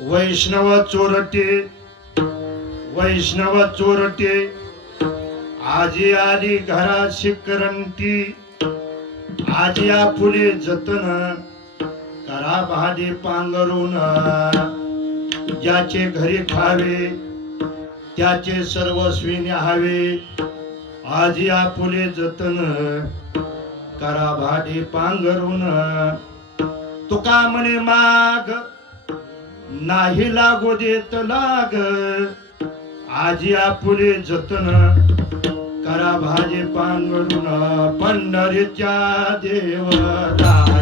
वैष्णव चोरटे आजी आली घरा शिकरंती आजी आपुले जतन करा भाडी पांघरून ज्याचे घरी खावे त्याचे सर्वस्वी न्याहावे आजी आपुले जतन करा भाडी पांघरून तुका म्हणे माग नाही लागू देत लाग आजी आपुले जतन करा भाजी पांघरून पंढरीच्या देवराया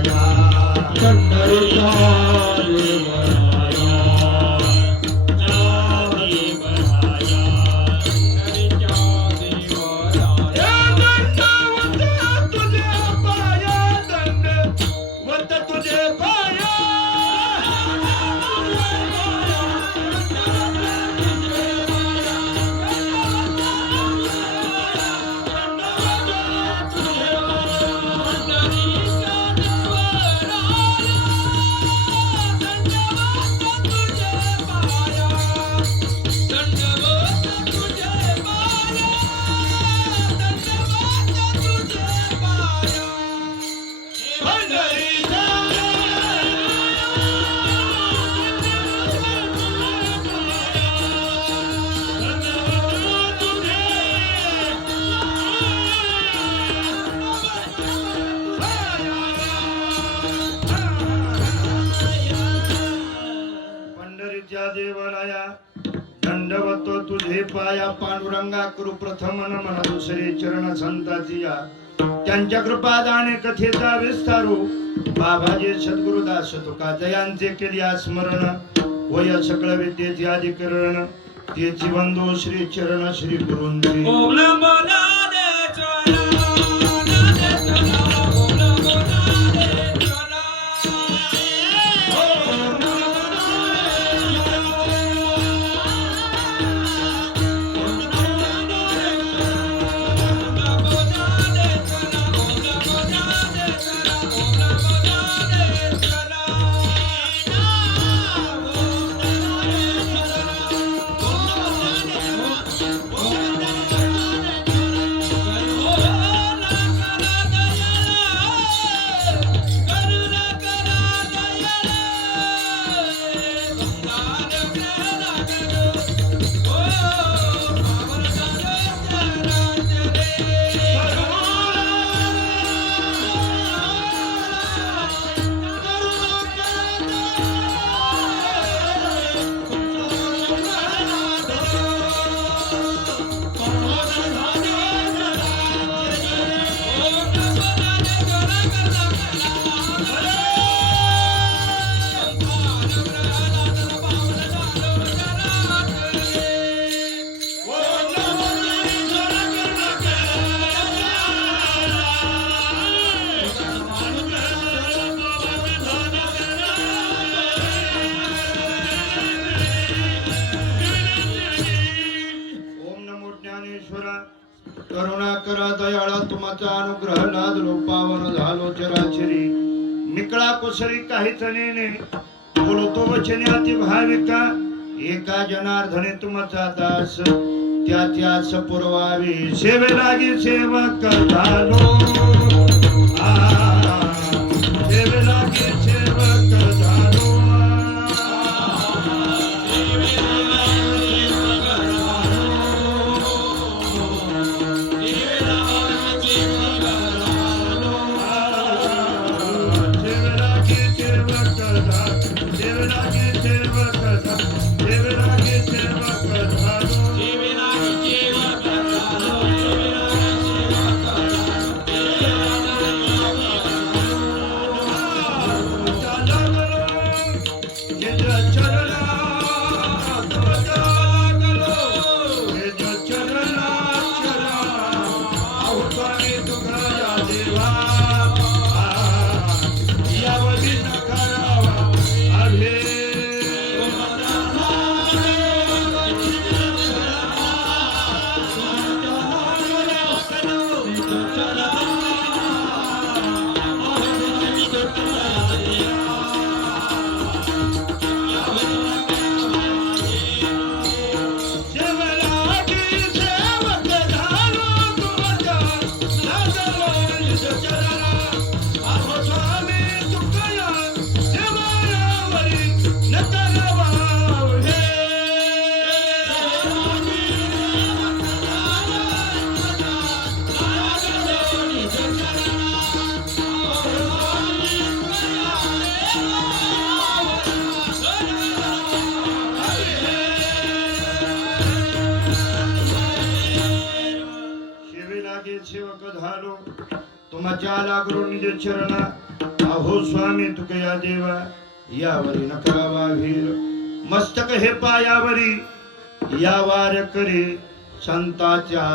पंढरीच्या देवराया दंडवतो तुझे पाया पांडुरंगा करू प्रथम नमन दुसरे चरण संताची या त्यांच्या कृपादाने कथेचा विस्तारू बाबाजी सद्गुरुदास तुका जयांचे केली स्मरण वय सकळ विद्येचे अधिकरण तेची बंधू श्री चरण श्री गुरूंचे ओम नमो करुणा करा दयाळा तुमचा अनुग्रह लादलो पावन झालो चराचरी निकळा कुसरी काहीच नेने बोलतो वचने अति भाविका एका जनार्दने तुमचा दास त्यास पुरवावी सेवे लागी सेवक झालो सेवे लागी सेवक झालो मचाला गुरु निज चरण अहो स्वामी तुकया देवा यावरी न करावा वीर मस्तक हे पायावरी या वार करे संताच्या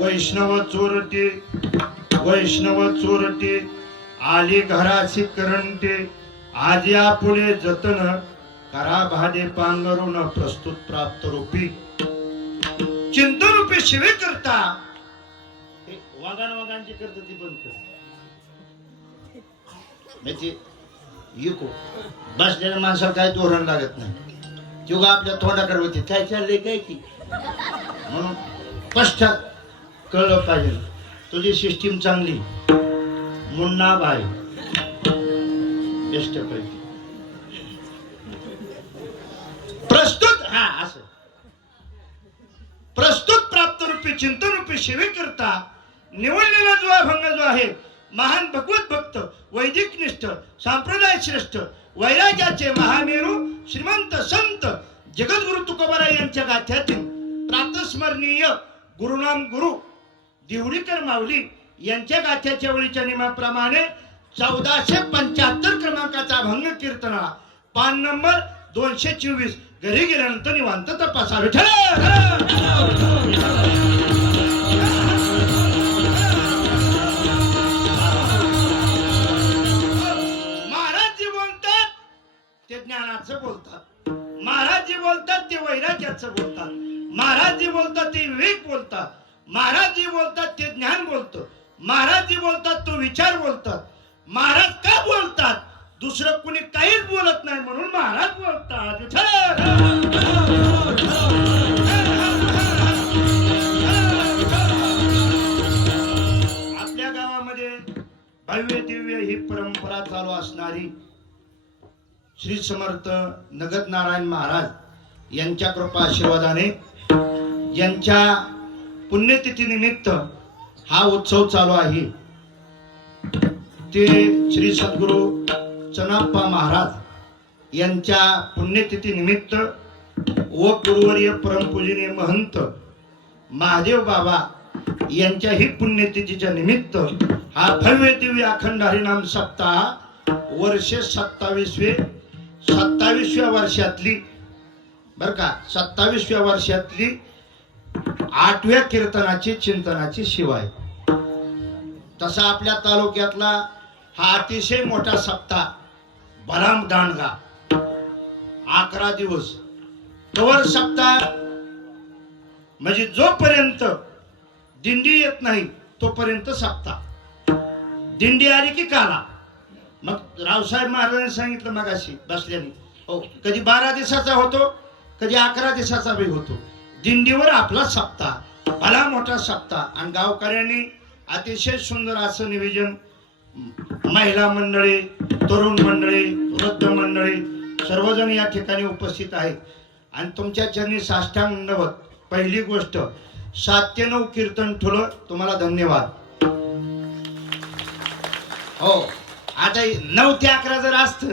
वैष्णव चोरटे आली घराची करंटे आज या पुढे जतन करा भाडे पांघरून प्रस्तुत प्राप्त रूपी चिंतन रूपी शिवे करता वागांची करता ती बंद कर इको बसलेल्या माणसाला काय धोरण लागत नाही किंवा आपल्या तोंडाकडे होते काय चाललंय काय की म्हणून स्पष्ट कळलं पाहिजे तुझी सिस्टीम चांगली मुन्ना बाय बेस्ट पैकी प्रस्तुत हा असं प्रस्तुत प्राप्त रूपी चिंतन रूपी सेवे करता निवडलेला जो अभंग जो आहे महान भगवत भक्त वैदिक निष्ठ संप्रदाय श्रेष्ठ वैराग्याचे महामेरू श्रीमंत संत जगद्गुरु तुकोबाराय यांच्या गाथ्यातील प्रातस्मरणीय गुरुनाम गुरु दिवडीकर माऊली यांच्या गाथ्याच्या वेळीच्या नियमाप्रमाणे 1475 क्रमांकाचा अभंग कीर्तनाला पान नंबर 224 घरी गेल्यानंतर निवांत तपासावे. महाराज जी बोलतात ते ज्ञानाचं बोलतात, महाराज जी बोलतात ते वैराग्याचं बोलतात, महाराज जी बोलतात ते विवेक बोलतात, महाराज जी बोलतात ते ज्ञान बोलतं, महाराज जी बोलतात तो विचार बोलतात. महाराज का बोलतात? दुसरं कुणी काहीच बोलत नाही म्हणून महाराज बोलतात. आपल्या गावामध्ये भव्य दिव्य ही परंपरा चालू असणारी श्री समर्थ नगद नारायण महाराज यांच्या कृपा आशीर्वादाने यांच्या पुण्यतिथी निमित्त हा उत्सव चालू आहे. ते श्री सद्गुरु चनाप्पा महाराज यांच्या पुण्यतिथी निमित्त व गुरुवर्य परमपूजनीय महंत महादेव बाबा यांच्याही पुण्यतिथीच्या निमित्त हा भव्य दिव्य अखंड हरिनाम सप्ताह वर्षे 27व्या वर्षातली बर का 27व्या वर्षातली 8व्या कीर्तनाची चिंतनाची शिवाय. तसा आपल्या तालुक्यातला हा अतिशय मोठा सप्ताह भराम दांडगा 11 दिवस कवर सप्ताह म्हणजे जोपर्यंत दिंडी येत नाही तोपर्यंत सप्ताह. दिंडी आली की काला. मग रावसाहेब महाराजांनी सांगितलं मगाशी बसल्याने हो कधी 12 दिवसाचा होतो कधी 11 दिवसाचा बी होतो. दिंडीवर आपला सप्ताह भला मोठा सप्ताह. आणि गावकऱ्यांनी अतिशय सुंदर असं निवेदन महिला मंडळी तरुण मंडळी वृद्ध मंडळी सर्वजण या ठिकाणी उपस्थित आहेत आणि तुमच्या चरणी साष्टांग दंडवत. पहिली गोष्ट 7 ते 9 कीर्तन ठुलं तुम्हाला धन्यवाद. हो आता 9 ते 11 जर असत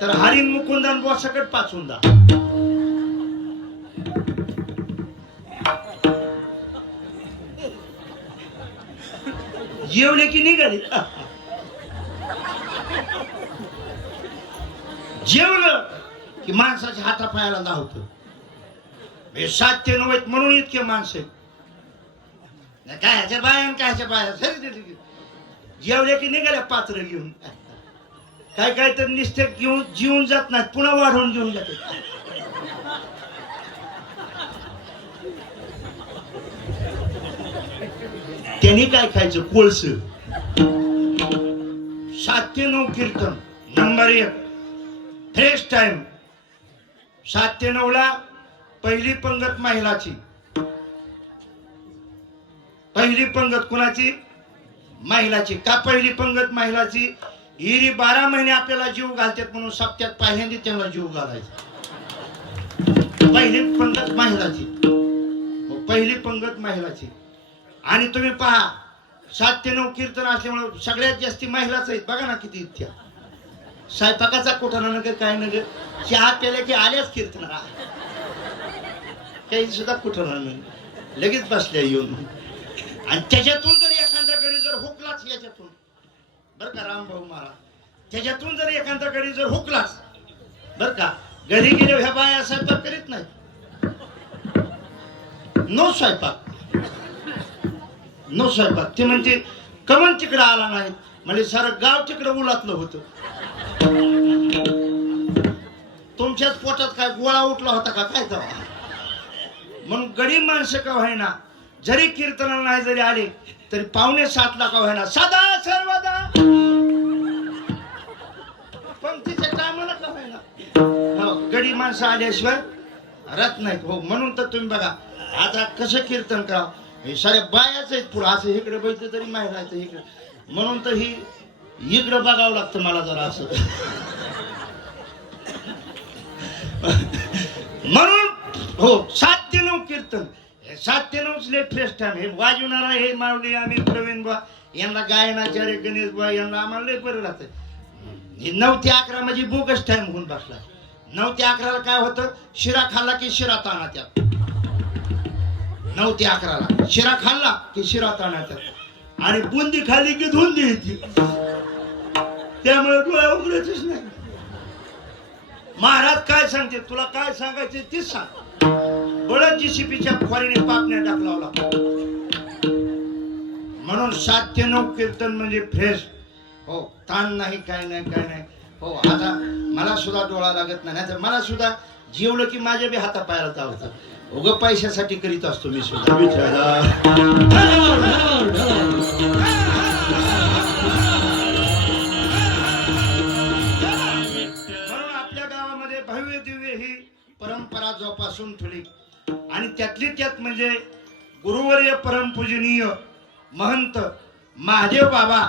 तर हरिण मुकुंदन बोसकट पाचून दा. जेवले की निघाले. जेवलं की माणसाच्या हातापायाला धावतं. 7 ते 9 म्हणून इतके माणसं काय ह्याच्या बाया काय ह्याच्या बाया जेवले की निघाल्या पात्र घेऊन. काय काय तर निष्ठे घेऊन जीवन जात नाहीत पुन्हा वाढवून घेऊन जाते. त्यांनी काय खायचं कोळस. 7 ते 9 कीर्तन नंबर 1 फ्रेश टाइम. 7 ते 9 ला पहिली पंगत महिलाची. पहिली पंगत कुणाची? महिलाची. का पहिली पंगत महिलाची? हिरी 12 महिने आपल्याला जीव घालतात म्हणून सप्त्यात पहिल्यांदा त्यांना जीव घालायचा. पहिली पंगत महिलाची. पहिली पंगत महिलाची. आणि तुम्ही पहा 7 ते 9 कीर्तन असल्यामुळे सगळ्यात जास्ती महिलाच आहेत. बघा ना किती इतक्या. स्वयंपाकाचा कोठाना नगर काय नगर चहा प्यायला की आल्याच कीर्तनाला काही सुद्धा कुठं लगेच बसल्या येऊन. आणि त्याच्यातून जर बर का रामभाऊ महाराज. त्याच्यातून जर एखादा गडी जर हुकलाच बर का, घरी गेले ह्या बाया स्वयंपाक करीत नाही. नो स्वयंपाक, नो स्वयंपाक. ते म्हणते कमन तिकडं आला नाही, म्हणजे सारं गाव तिकडं उलातलं होतं. तुमच्याच पोटात काय गोळा उठला होता का काय तेव्हा. म्हणून गरीब माणसं का व्हायना, जरी कीर्तनाला नाही जरी आले तरी 6:45 का व्हायना सदा सर्वदा पंक्तीच्या टायमाला का व्हायना, हो गरीब माणसं आल्याशिवाय राहत नाहीत. हो म्हणून तर तुम्ही बघा आता कसं कीर्तन करावं, हे सारे बायाच आहेत पुढं. असं इकडे बघितलं तरी माहीत राहायचं इकडे, म्हणून तर ही इकडं बघावं लागतं मला जरा असं. म्हणून हो 7 ते 9 कीर्तन, 7 ते 9 लय फ्रेश टाइम. हे वाजवणारा हे माऊली आम्ही प्रवीण बा यांना गायनाचार्य गणेश बा यांना आम्हाला लय बरं राहतं. हे 9 ते 11 म्हणजे बोगस टाइम होऊन बसला. 9 ते 11 काय होतं, शिरा खाल्ला की शिरा ताणा त्यात. 9 ते 11 शिरा खाल्ला की शिरा ताणा त्यात, आणि बुंदी खाल्ली की धुंदी येते. त्यामुळे डोळ्या उघडायचेच नाही. महाराज काय सांगते, तुला काय सांगायचे तीच सांग. बळच जीसीपीच्या खोरीने पापण्या टाकलावला. म्हणून 7 ते 9 कीर्तन म्हणजे फ्रेश. हो ताण नाही काय नाही काय नाही. हो आता मला सुद्धा डोळा लागत नाही, तर मला सुद्धा जेवलं की माझ्या बी हातापायाला चावतं. उग पैशासाठी करीत असतो मी सुद्धा. भव्य दिव्य ही परंपरा जोपासून ठेवली, आणि त्यातली त्यात म्हणजे गुरुवर्य परमपूजनीय महंत महादेव बाबा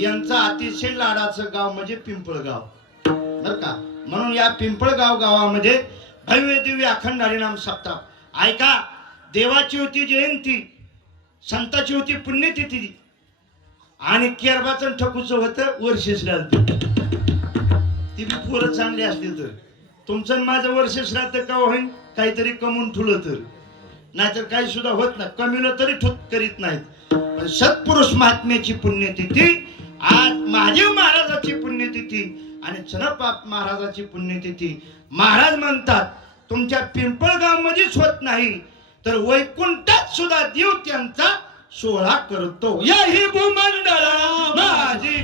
यांचं अतिशय लाडाचं गाव म्हणजे पिंपळगाव बर का. म्हणून या पिंपळगाव गावामध्ये भव्य दिव्य अखंड हरिनाम सप्ताह. ऐका, देवाची होती जयंती, संताची होती पुण्यतिथी, आणि केरबाचं ठकूचं होतं वर्ष श्राद्ध. ती बी पोरं चांगली असली तर तुमचं माझं वर्ष श्राद्ध का होईल, काहीतरी कमवून ठुलं तर, नाहीतर काही सुद्धा होत नाही. कमीलं तरी ठुत करीत नाहीत. पण सत्पुरुष महात्म्याची पुण्यतिथी आज महादेव महाराजाची पुण्यतिथी आणि चनपाप महाराजाची पुण्यतिथी. महाराज म्हणतात तुमच्या पिंपळगाव मध्येच होत नाही तर वैकुंठात सुद्धा देव त्यांचा सोहळा करतो. या ही भूमंडळा माझी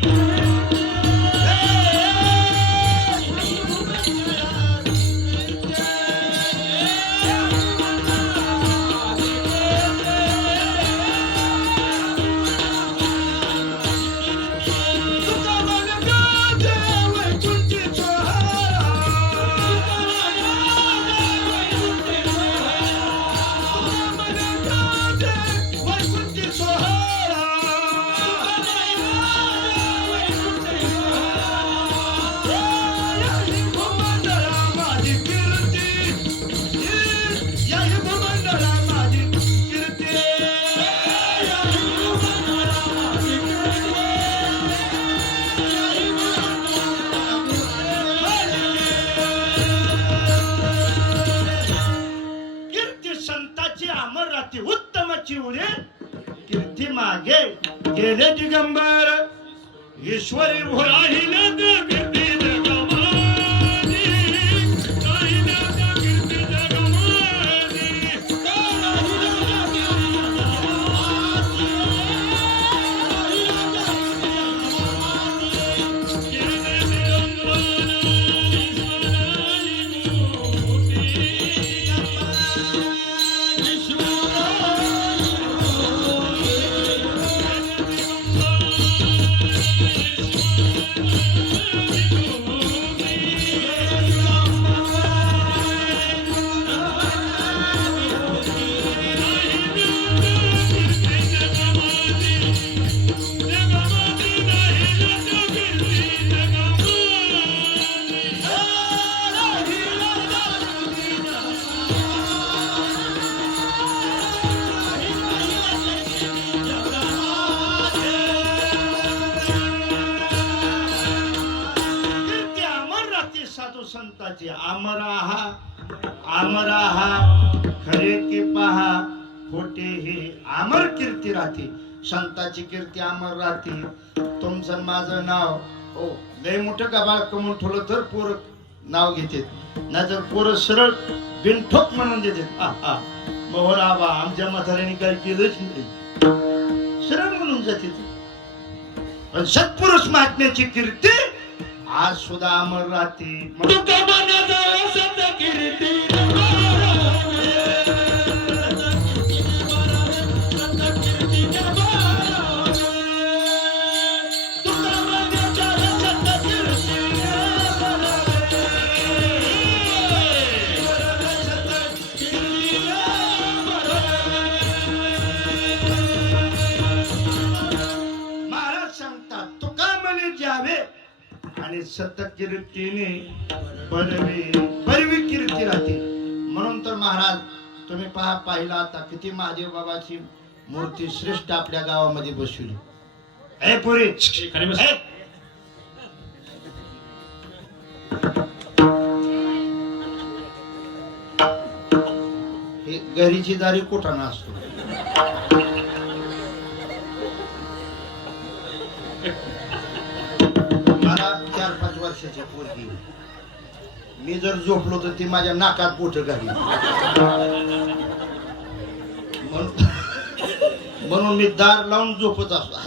उत्तमाची उडे कीर्ती मागे गेले दिगंबर ईश्वरी भोळा कीर्ती संताची अमराहा खरे की पहा खोटे हे अमर कीर्ती राहते. संताची कीर्ती अमर राहते. तुमचं माझं नाव हो लय मोठं गबाळ कमवून ठेवलं तर पोरं नाव घेते, नाहीतर पोरं सरळ बिनठोक म्हणून देते. मोहरा बा आमच्या म्हाताऱ्याने काही केलंच नाही, सरळ म्हणून जाते. पण सत्पुरुष महात्म्याची कीर्ती आज सुद्धा अमर राहते. आणि सत्य कीर्तीने बरवी कीर्ती राहते. म्हणून तर महाराज तुम्ही पाहिला आता किती महादेव बाबाची मूर्ती श्रेष्ठ आपल्या गावामध्ये बसवली. हे पुरी हे घरीची दारी कुठाना असतो. मला 4-5 वर्षाची पोरगी, मी जर झोपलो तर ती माझ्या नाकात पोट घाली. म्हणून मी दार लावून झोपत असतो.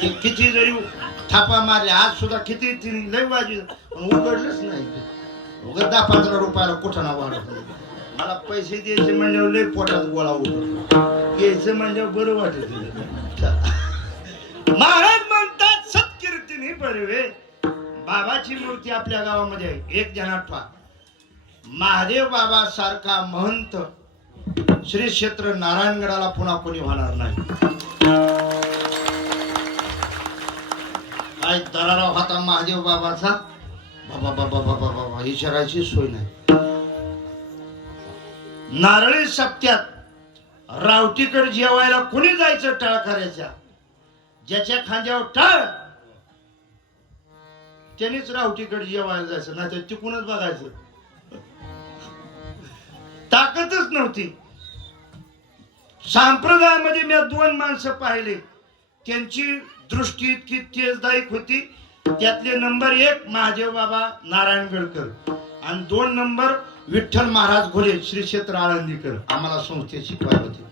ते किती जरी थापा मारले, आज सुद्धा किती तिने लय वाजली उघडलंच नाही. उघड 10-15 रुपयाला कुठाना वाढत. मला पैसे द्यायचे म्हणजे लय पोटात गोळा उठतो, घ्यायचं म्हणजे बरं वाटत. महाराज म्हणतात सत्कीर्तीने बरवे. बाबाची मूर्ती आपल्या गावामध्ये आहे. एक जणात ठेवा, महादेव बाबा सारखा महंत श्री क्षेत्र नारायणगडाला पुन्हा कोणी होणार नाही. काय दराराव होता महादेव बाबाचा, बाबा बाबा बाबा बाबा विचारायची सोय नाही. नारळी सप्त्यात रावटीकडे जेवायला कोणी जायचं टाळ करायच्या. ज्याच्या खांद्यावर टाळ त्यानेच रावटीकडे जेवायला जायचं, नाही तर तिकूनच बघायचं. ताकदच नव्हती. संप्रदायामध्ये मी 2 माणसं पाहिले, त्यांची दृष्टी इतकी तेजदायक होती. त्यातले नंबर 1 महादेव बाबा नारायणगडकर आणि 2 नंबर विठ्ठल महाराज घोले श्री क्षेत्र आळंदीकर. आम्हाला संस्थेत शिकवायला होते.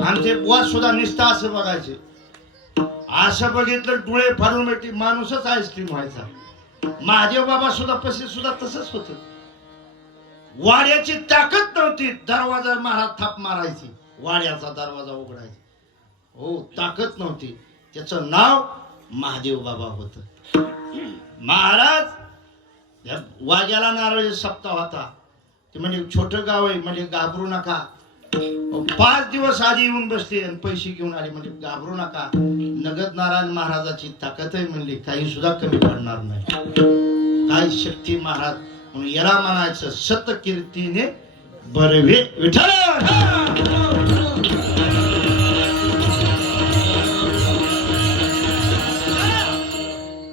आमचे बुवा सुद्धा निस्ता असं बघायचे. असं बघितलं डोळे फाडून भेटली, माणूसच आईस्क्रीम व्हायचा. महादेव बाबा सुद्धा पशी सुद्धा तसंच होत. वाड्याची ताकद नव्हती, दरवाजा महाराज थाप मारायची, वाड्याचा दरवाजा उघडायचा. हो ताकद नव्हती. त्याचं नाव महादेव बाबा होत. महाराज वाग्याला नारळ सप्ताह होता. ते म्हणजे छोटं गाव आहे, म्हणजे घाबरू नका. 5 दिवस आधी येऊन बसले आणि पैसे घेऊन आले, म्हणजे घाबरू नका. नगद नारायण महाराजाची ताकद आहे म्हणली, काही सुद्धा कमी पडणार नाही. काय शक्ती महाराज. म्हणून याला म्हणायचं सत कीर्तीने बरवे विठ्ठल.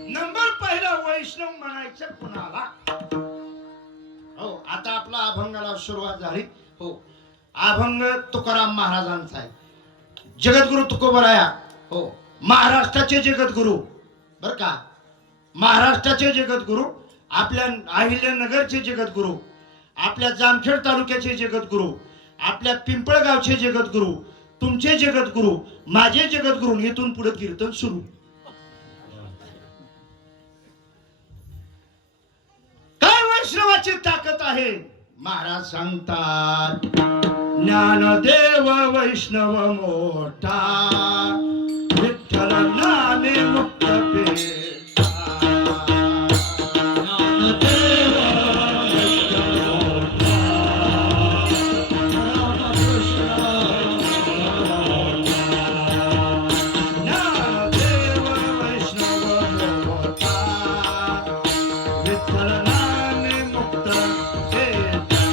नंबर पहिला वैष्णव म्हणायचं कुणाला. हो आता आपला अभंगाला सुरुवात झाली. हो अभंग तुकाराम महाराजांचा आहे. जगद्गुरु तुकोबराया हो महाराष्ट्राचे जगद्गुरु बर का. महाराष्ट्राचे जगद्गुरु, आपल्या अहिल्यानगरचे जगद्गुरु, आपल्या जामखेड तालुक्याचे जगद्गुरु, आपल्या पिंपळगावचे जगद्गुरु, तुमचे जगद्गुरु, माझे जगद्गुरु. इथून पुढे कीर्तन सुरू. काय वैष्णवाची ताकद आहे. महाराज सांगतात ज्ञानदेव वैष्णव मोठा, विठ्ठल नामे मुक्त पेठा. ज्ञानदेव वैष्णव मोठा, ज्ञानदेव वैष्णव मोठा, विठ्ठल नामे मुक्त पेठा.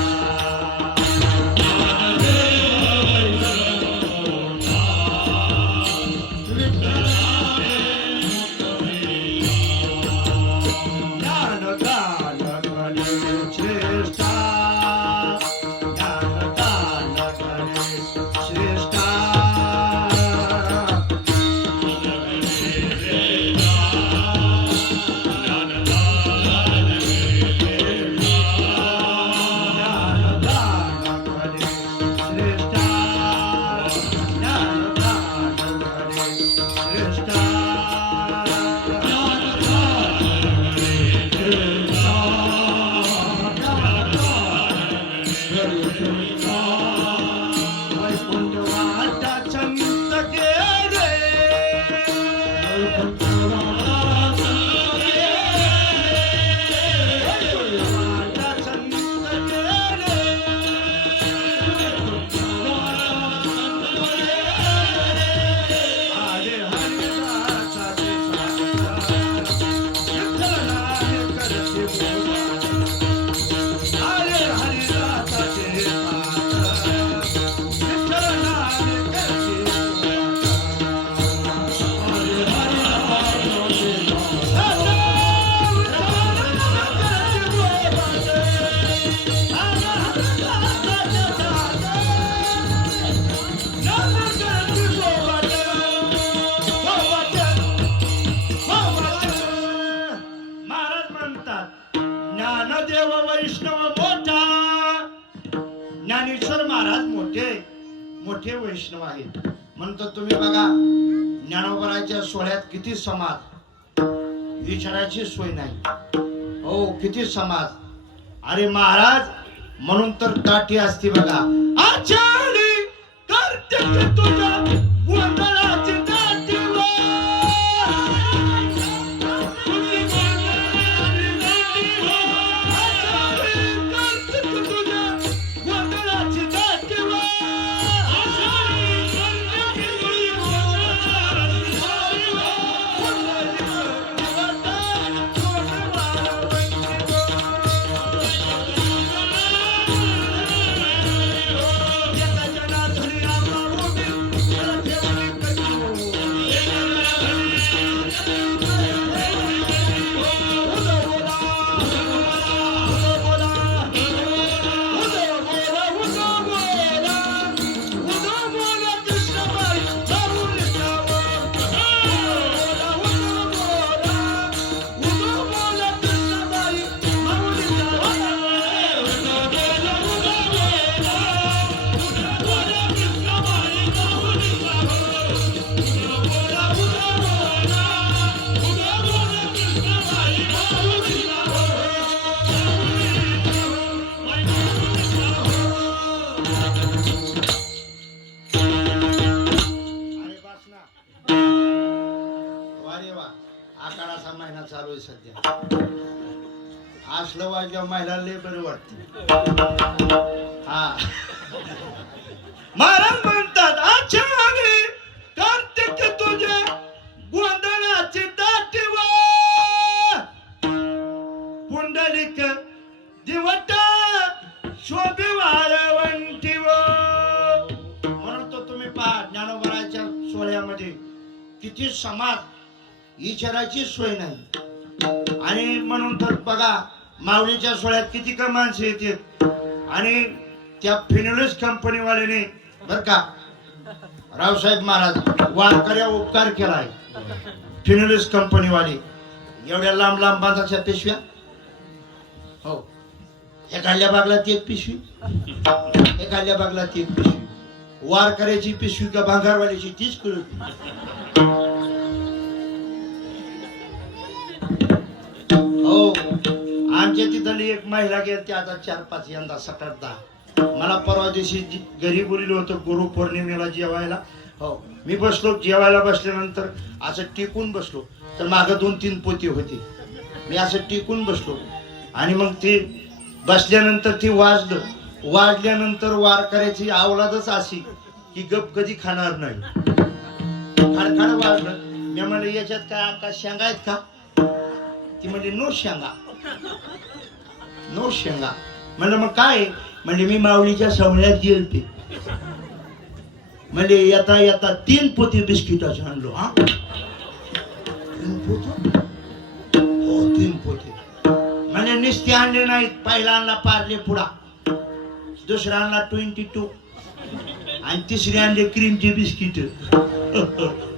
ज्ञानदेव वैष्णव मोठा, ज्ञानेश्वर महाराज मोठे मोठे वैष्णव आहेत. म्हणतो तुम्ही बघा ज्ञानोबराच्या सोहळ्यात किती समाज, विचारायची सोय नाही. हो किती समाज. अरे महाराज म्हणून तर ताटी असते बघा. आचारी करते तुझ्या गोंधळाची दाटी चालू आहे सध्या. असलं वाजल्या महिला लय बरं वाटते. हा महाराज म्हणतात आचारी कार्तिक तुझ्या गोंधळाची दाटीव पुंडलिक दिवटा शोभे वाळवंटीव. म्हणून तो तुम्ही पहा ज्ञानोबराच्या सोहळ्यामध्ये किती समाज, विचारायची सोय नाही. आणि म्हणून तर बघा माऊलीच्या सोहळ्यात किती का माणसं येतात. आणि त्या फिनोलिस कंपनीवाल्याने बर का रावसाहेब महाराज वारकऱ्या उपकार केलाय. फिनोलिस कंपनीवाले एवढ्या लांब लांब बांधाच्या पिशव्या. हो एखाद्या बागलात एक पिशवी, एखाद्या बागलात एक पिशवी. वारकऱ्याची पिशवी का भांगारवाल्याची तीच कळत. हो आमच्या तिथली एक महिला गेली आता 4-5 यंदा 7-8-10. मला परवा दिवशी घरी बोललो होतं गुरु पौर्णिमेला जेवायला. हो मी बसलो, जेवायला बसल्यानंतर असं टिकून बसलो तर मागं 2-3 पोती होती. मी असं टिकून बसलो आणि मग ते बसल्यानंतर ती वाजल्यानंतर वारकऱ्याची आवलादच अशी की गप कधी खाणार नाही. खडखड वाजलं. मी म्हणलं याच्यात काय आता शेंगा आहेत का? ती म्हणजे नो शेंगा, नो शेंगा. म्हणलं मग काय? म्हणजे मी माऊलीच्या सोहळ्यात गेलते. म्हणजे येता येता 3 पोती बिस्किटाचे आणलो. हा 3 पोती? हो 3 पोती. म्हणजे निस्ते आणले नाहीत. पहिला आणला पार्ले पुडा, दुसरा आणला 22 आणि तिसरी आणले क्रीमचे बिस्किट.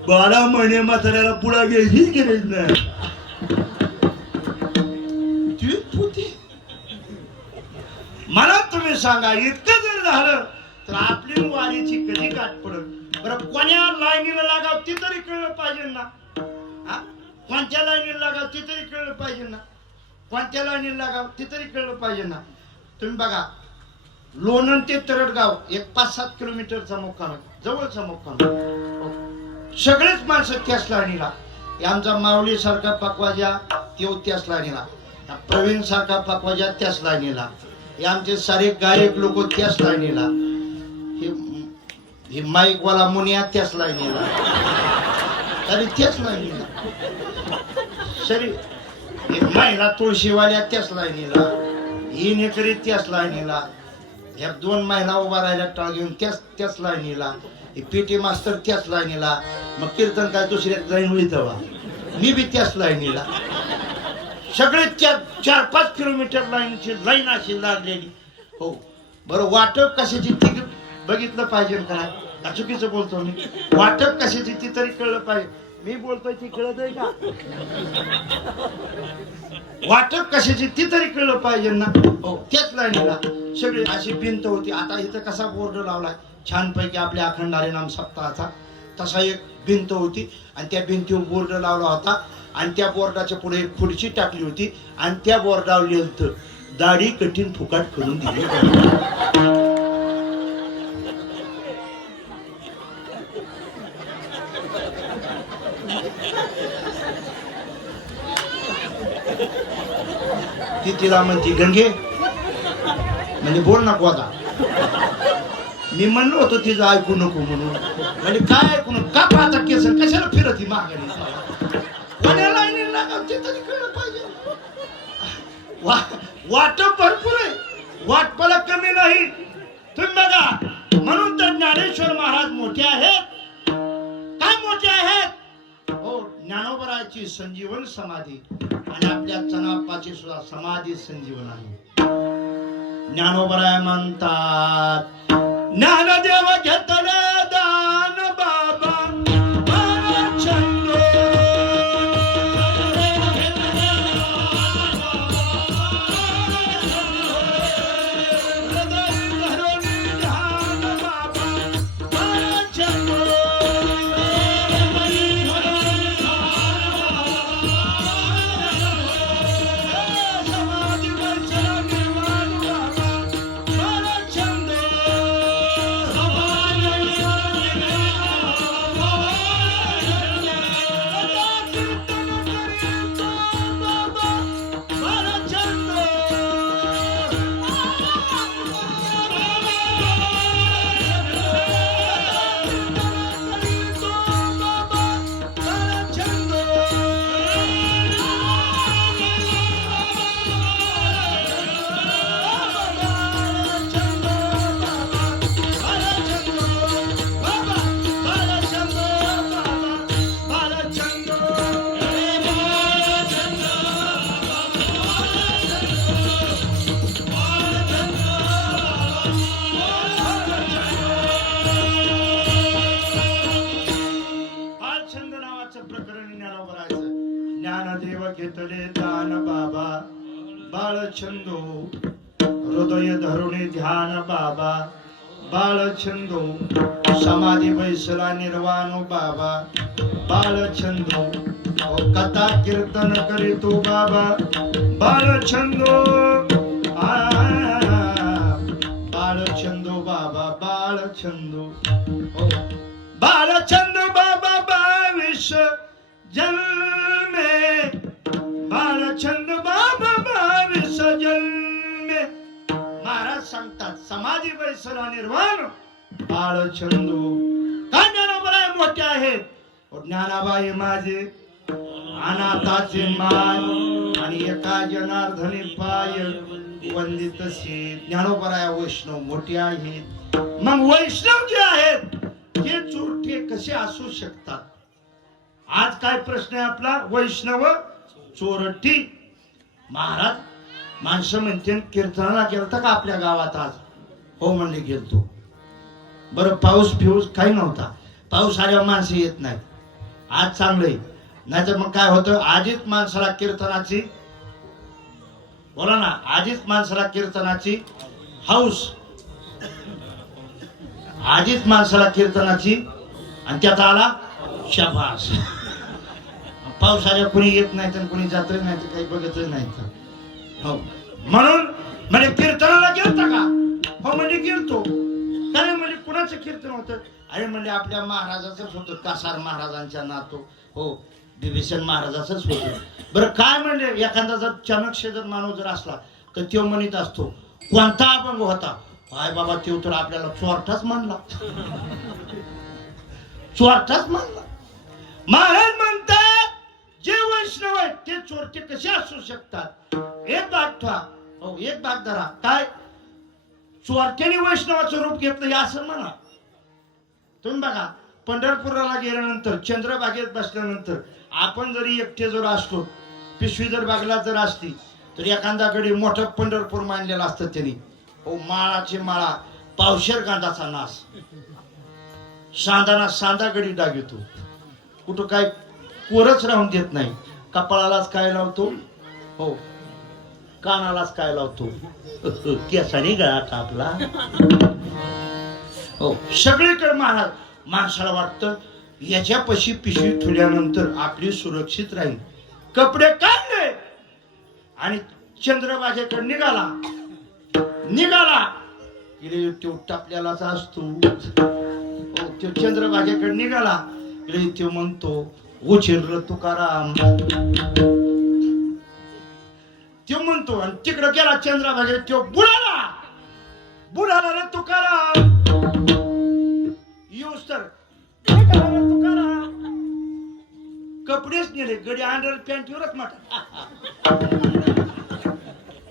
12 महिने म्हाताऱ्याला पुडा घ्यायचीच गरज नाही. मला तुम्ही सांगा इतकं जर झालं तर आपली वारीची कधी गाठ पडत. बरं कोण्या लाईनीला लागाव ती तरी कळलं पाहिजे ना. हा कोणत्या लाईनीला लागाव ती तरी कळलं पाहिजे ना. कोणत्या लाईनीला लागाव ती तरी कळलं पाहिजे ना. तुम्ही बघा लोणंद ते तरडगाव एक 5-7 किलोमीटरचा मुक्काम आहे, जवळचा मुक्काम. सगळेच माणसं त्याच लाईनीला. आमचा माऊली सारखा पकवाजा तो त्याच लाईनीला, प्रवीण सारखा पकवाजा त्याच लाईनीला, आमचे सारे गायक लोक त्याच लाईनीला, हे माईकवाला मुनिया त्याच लाईनीला, अरे त्याच लाईनीला सरी महिला तुळशीवाल्या त्याच लाईनीला, ही नेकरी त्याच लाईनीला, ह्या 2 महिला उभा राहिल्या टाळ घेऊन त्याच लाईनीला, पीटी मास्तर त्याच लाईनीला. मग कीर्तन काय दुसऱ्या लाईन होईतवा, मी बी त्याच लाईनीला. सगळे 4-5 किलोमीटर लाईनची लाईन अशी लागलेली. हो बरं वाटप कशाची ती बघितलं पाहिजे का? चुकीचं बोलतो मी. वाटप कशाची ती तरी कळलं पाहिजे. मी बोलतोय ती कळत आहे का? वाटप कशाची ती तरी कळलं पाहिजे ना. हो त्याच लाईनीला सगळी अशी भिंत होती. आता इथं कसा बोर्ड लावलाय छानपैकी आपल्या अखंड हरिनाम सप्ताहाचा, तसा एक भिंत होती आणि त्या भिंतीवर बोर्ड लावला होता आणि त्या बोर्डाच्या पुढे एक खुर्ची टाकली होती आणि त्या बोर्डावर लिहिलं दाढी कठीण फुकाट करून दिली. ती तिला म्हणती गंगे म्हणजे बोल नको आता. मी म्हणलो होतो तिचं ऐकू नको म्हणून. म्हणजे काय ऐकू नको का पाहता केस कशाला फिरती माघारी कोणाला ते तरी कळलं पाहिजे. वाटप भरपूर आहे, वाटपाला कमी नाही. तुम्ही बघा म्हणून तर ज्ञानेश्वर महाराज मोठे आहेत. काय मोठे आहेत हो. ज्ञानोबराची संजीवन समाधी आणि आपल्या चनाप्पाची सुद्धा समाधी संजीवन आहे. ज्ञानोबराय म्हणतात ज्ञानदेव घेतले दान बाबा छंदो. घेतले दान बाबा बाळछंदो. हृदय धरुणे ध्यान बाबा बाळछंदो. समाधी बैसला निर्वाणो बाबा बाळछंदो. कथा कीर्तन करीतो बाबा बाळछंदो. बाळछंदो बाबा बाळछंदो. बाळछंदो बाबा 22 जन्मे. बाळछंद बाबा 22 जन्मे. महाराज सांगतात समाधी बैसला निर्वाण बाळछंदो. काय ज्ञानोबराय मोठे आहेत. ज्ञानाबाई माझे अनाथाचे माय आणि एका जनार्दनी पाय वंदितसे. ज्ञानोबराय वैष्णव मोठे आहेत. मग वैष्णव जे आहेत ते चोरटे कसे असू शकतात. आज काय प्रश्न आहे आपला. वैष्णव चोरटी. महाराज माणसं म्हणते कीर्तनाला गेलता का आपल्या गावात आज. हो म्हणले गेलतो. बरं पाऊस फिऊस काही नव्हता. पाऊस आल्यावर माणसं येत नाही. आज चांगलंय. नाही तर मग काय होतं आधीच माणसाला कीर्तनाची बोला ना आधीच माणसाला कीर्तनाची हौस. आधीच माणसाला कीर्तनाची आणि त्यात आला शाबास. पाऊस आल्या कोणी येत नाही तर कोणी जातच नाही तर काही बघतच नाही. हो म्हणून म्हणजे कीर्तनाला गेलता का. हो म्हणजे गेलतो. काय म्हणजे कुणाचं कीर्तन होतं. अरे म्हणजे आपल्या महाराजाचंच होतं. कासार महाराजांच्या नातो हो बिभीषण महाराजाचंच होतं. बरं काय म्हणजे एखादा जर चाणक्य जर माणूस जर असला तर तो म्हणत असतो कोणता अभंग होता. काय बाबा तो तर आपल्याला चोरटाच म्हणला. चोरटाच म्हणला. महाराज म्हणतात जे वैष्णव आहेत ते चोरटे कसे असू शकतात. एक भाग ठेवा. हो एक भाग धरा. काय चोरट्याने वैष्णवाचं रूप घेतलं असं म्हणा. तुम्ही बघा पंढरपुराला गेल्यानंतर चंद्रभागेत बसल्यानंतर आपण जरी एकटे जर असतो पिशवी जर बागला जर असती तर एखाद्याकडे मोठं पंढरपूर मांडलेलं असतं त्यांनी. हो माळाची माळा पावशेर कांदाचा नाश. सांदाना सांदा गडी डाग येतो. कुठं काय कोरच राहून देत नाही. कपाळालाच काय लावतो हो कानालाच काय लावतो केसाने गळा कापला. हो सगळीकडे महाराज माणसाला वाटतं याच्यापाशी पिशवी ठेवल्यानंतर आपली सुरक्षित राहील. कपडे काढले आणि चंद्रबागेकडे निघाला की तो टाकलेलाच असतो. हो तो चंद्रबागेकडे निघाला की तो म्हणतो उचल तुकाराम. तो म्हणतो आणि तिकडे गेला चंद्रबागेत तो बुडाला रे तुकाराम. येऊस तर तुकाराम कपडेच नेले गडी अंडर पॅन्टवरच माटा.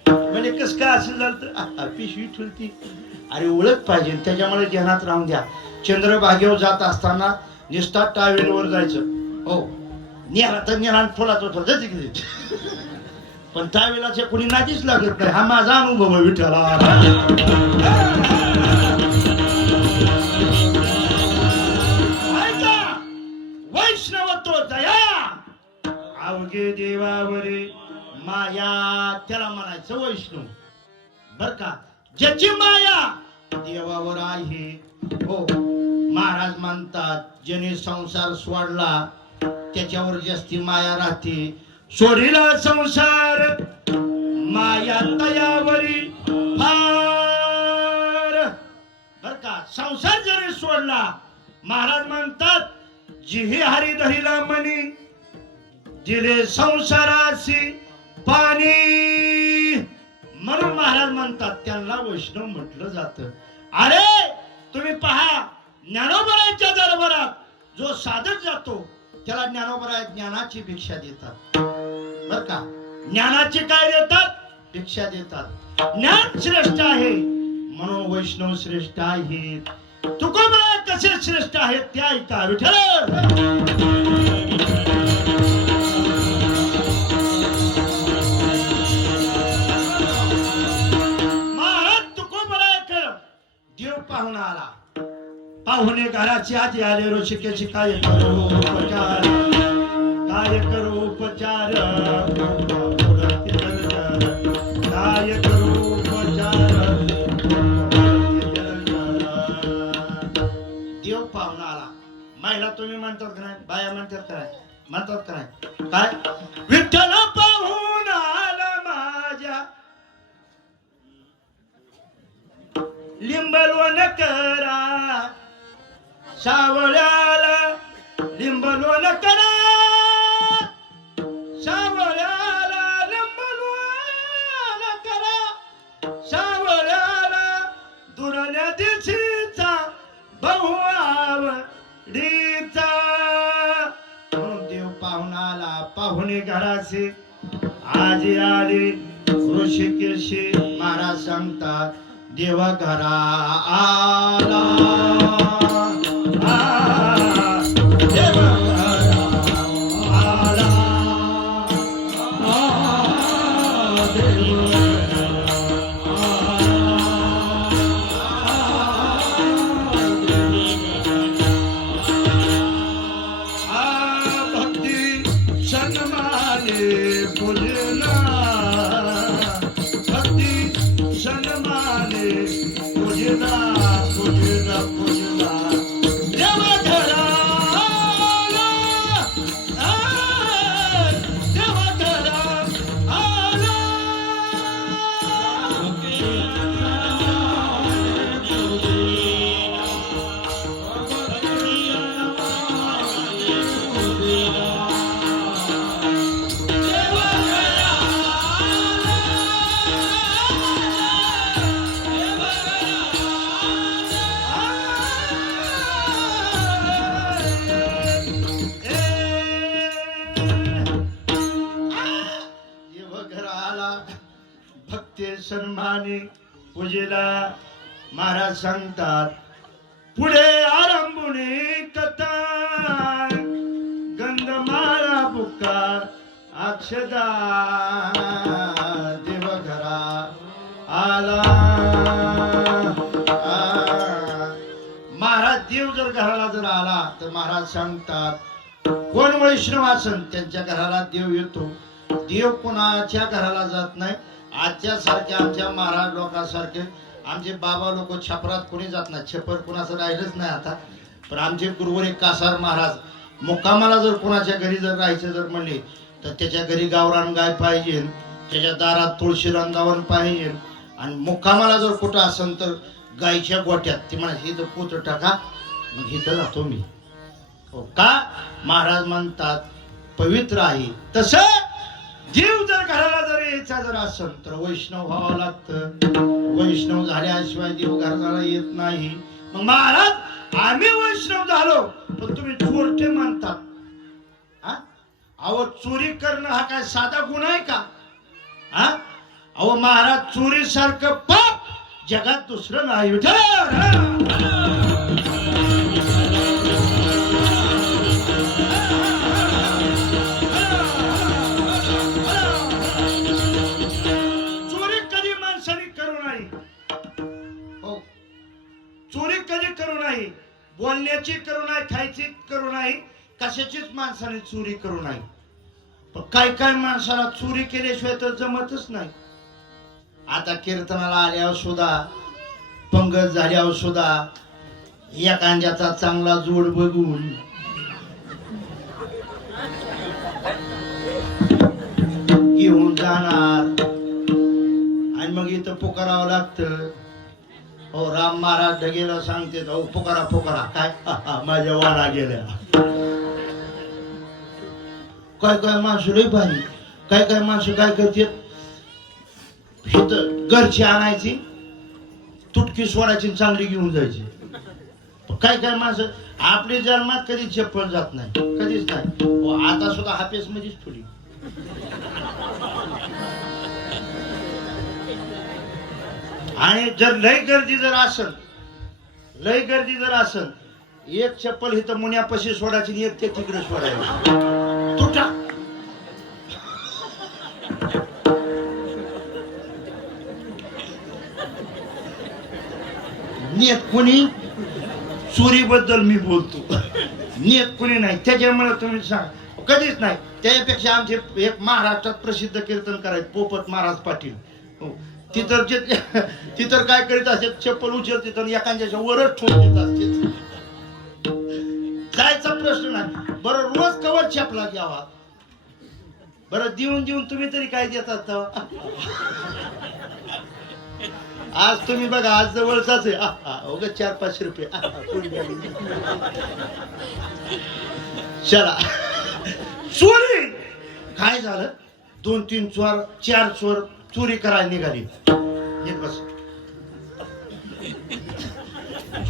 म्हणजे कस काय असं झालं पिशवी ठुलती. अरे ओळख पाहिजे त्याच्यामुळे ध्यानात राहून द्या. चंद्रभागेवर जात असताना निस्ता टावेलवर जायचं. हो नेला तर नेला फुलाचा होता तिकडे पण टावेलाच्या कोणी नादीच लागत नाही. हा माझा अनुभव आहे विठ्ठला. वैष्णवत्व दया अवघे देवावरे माया त्याला म्हणायचं वैष्णव. बर का ज्याची माया देवावर आहे. हो महाराज म्हणतात ज्याने संसार सोडला त्याच्यावर जास्ती माया राहते. सोडीला संसार माया तयावरी फार. बर का संसार जरी सोडला महाराज म्हणतात जिहे हरी धरीला मनी दिले संसाराशी पाणी. म्हणून महाराज म्हणतात त्यांना वैष्णव म्हटलं जातं. अरे तुम्ही पहा ज्ञानोबराच्या दरबारात जो साधक जातो त्याला ज्ञानोबराय ज्ञानाची भिक्षा देतात. बर का ज्ञानाची काय देतात भिक्षा देतात. ज्ञान श्रेष्ठ आहे म्हणून वैष्णव श्रेष्ठ आहे. तुकोबराय कसे श्रेष्ठ आहेत ते ऐका विठ्ठल. देव पाहुणा आला. पाहुणे घराची आधी आले ऋषिकेशी काय करू उपचार काय करू उपचार देव पाहुणा आला. महिला तुम्ही म्हणतात का नाही बाया म्हणतात का नाही काय विठ्ठल पाहुणा आला माझ्या लिंबलवण करा सावळ्याला लिंबलवण करा सावळ्याला लिंबलवण करा सावळ्याला दुरण्या दिशीचा बहु आवडीचा. म्हणून देव पाहुणाला पाहुणे घराशी आजी आली ऋषिकेशी महाराज सांगतात देवा घरा आला देवा घरा आला भक्ती सन्माने पूजना भक्ती सन्माने पूजना पूजना पूजना देवा घरा देवा घरा आला. भक्ती सन्माने पूजेला महाराज सांगतात पुढे आरंभुने कथा गंधमाळा बुक्का अक्षदा देव घरा आला. महाराज देव जर घराला जर आला तर महाराज सांगतात कोण वैष्णव असन त्यांच्या घराला देव येतो. देव कोणाच्या घराला जात नाही. आजच्या सारख्या आमच्या महाराज लोकांसारखे आमचे बाबा लोक छपरात कोणी जात नाही. छपर कोणाचं राहिलंच नाही आता. पण आमचे गुरुवर एक कासार महाराज मुक्कामाला जर कोणाच्या घरी जर राहायचं जर म्हणले तर त्याच्या घरी गावरान गाय पाहिजे, त्याच्या दारात तुळशी वृंदावन पाहिजे. आणि मुक्कामाला जर कुठं असेल तर गायच्या गोट्यात ती म्हणायची इथं पोत टाका, मग इथं जातो मी. हो का? महाराज म्हणतात पवित्र आहे. तसं जीव जर घराला जर यायचा जर असेल तर वैष्णव व्हावं लागतं. वैष्णव झाल्याशिवाय देव घराला येत नाही. मग महाराज आम्ही वैष्णव झालो पण तुम्ही चोरटे म्हणतात. अहो चोरी करणं हा काय साधा गुन्हा आहे का? अहो महाराज चोरी सारखं पाप जगात दुसरं नाही. चोरी कधी माणसाने करू नाही. हो चोरी कधी करू नाही. बोलण्याची करू नाही, खायची करू नाही, कशाचीच माणसाने चोरी करू नाही. पण काय काय माणसाला चोरी केल्याशिवाय तर जमतच नाही. आता कीर्तनाला आल्यावर सुद्धा पंगत झाल्यावर सुद्धा एखाद्याचा चांगला जोड बघून घेऊन जाणार आणि मग इथं पुकारावं लागतं. हो राम महाराज ढगेला सांगते हो पुकारा पुकारा. काय माझ्या वारा गेल्या. काय काय माणसं लई भारी. काय काय माणसं काय करतात घरची आणायची तुटकी सोडायची चांगली घेऊन जायची. काय काय माणसं आपली जन्मात कधी चप्पल जात नाही, कधीच नाही. आता सुद्धा हापेस मध्येच थोडी. आणि जर लय गर्दी जर असल, लय गर्दी जर असल, एक चप्पल इथं मुन्यापाशी सोडायची, एक ते तिकडे सोडायची. तुटा नियत कोणी चोरीबद्दल मी बोलतो. नियत कोणी नाही. त्याच्यामुळे तुम्ही सांग कधीच नाही. त्यापेक्षा आमचे एक महाराष्ट्रात प्रसिद्ध कीर्तन करायचे पोपट महाराज पाटील. तिथं काय करीत असते चप्पल उचलते तर एखाद्याच्या वरच ठोक देत असते. जायचा प्रश्न नाही. बरं रोज कवर चपला घ्यावा. बरं देऊन देऊन तुम्ही तरी काय देतात. आज तुम्ही बघा आज जवळचाच आहे 4-5 रुपये. चला चोरी काय झालं. 2-3 चोर 4 चोर चोरी करायला निघाली. एक बस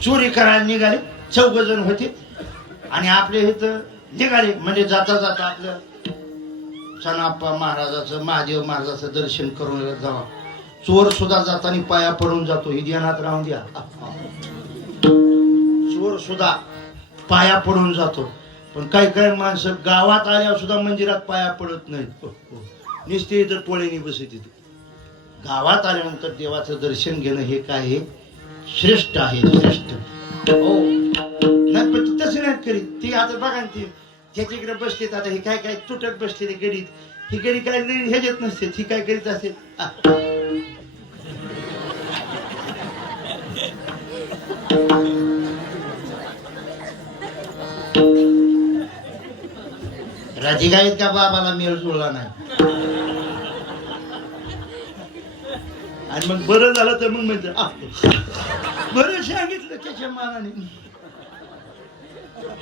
चोरी करायला निघाले. 4 जण होते आणि आपले इथं निघाले. म्हणजे जाता जाता आपलं सनाप्पा महाराजाचं महादेव महाराजाचं दर्शन करून जावा. चोर सुद्धा जाताना पाया पडून जातो. ही ध्यानात राहून द्या. चोर सुद्धा पाया पडून जातो. पण काही काही माणसं गावात आल्यावर सुद्धा मंदिरात पाया पडत नाहीत. नुसते इथं टोळीने बसत तिथे. गावात आल्यानंतर देवाचं दर्शन घेणं हे काय हे श्रेष्ठ आहे. श्रेष्ठ हो नाही पण तसं नाही करीत. ती आता बघा ना ती ज्याच्याकडे बसतेत आता हे काय काय तुटत बसते गडीत. ही गडी काय हे घेत नसते. ही काय करीत असते राजीगाईत का बाबाला मेळ जुळला नाही. आणि मग बरं झालं तर मग म्हणजे बरं सांगितलं त्याच्या मानाने.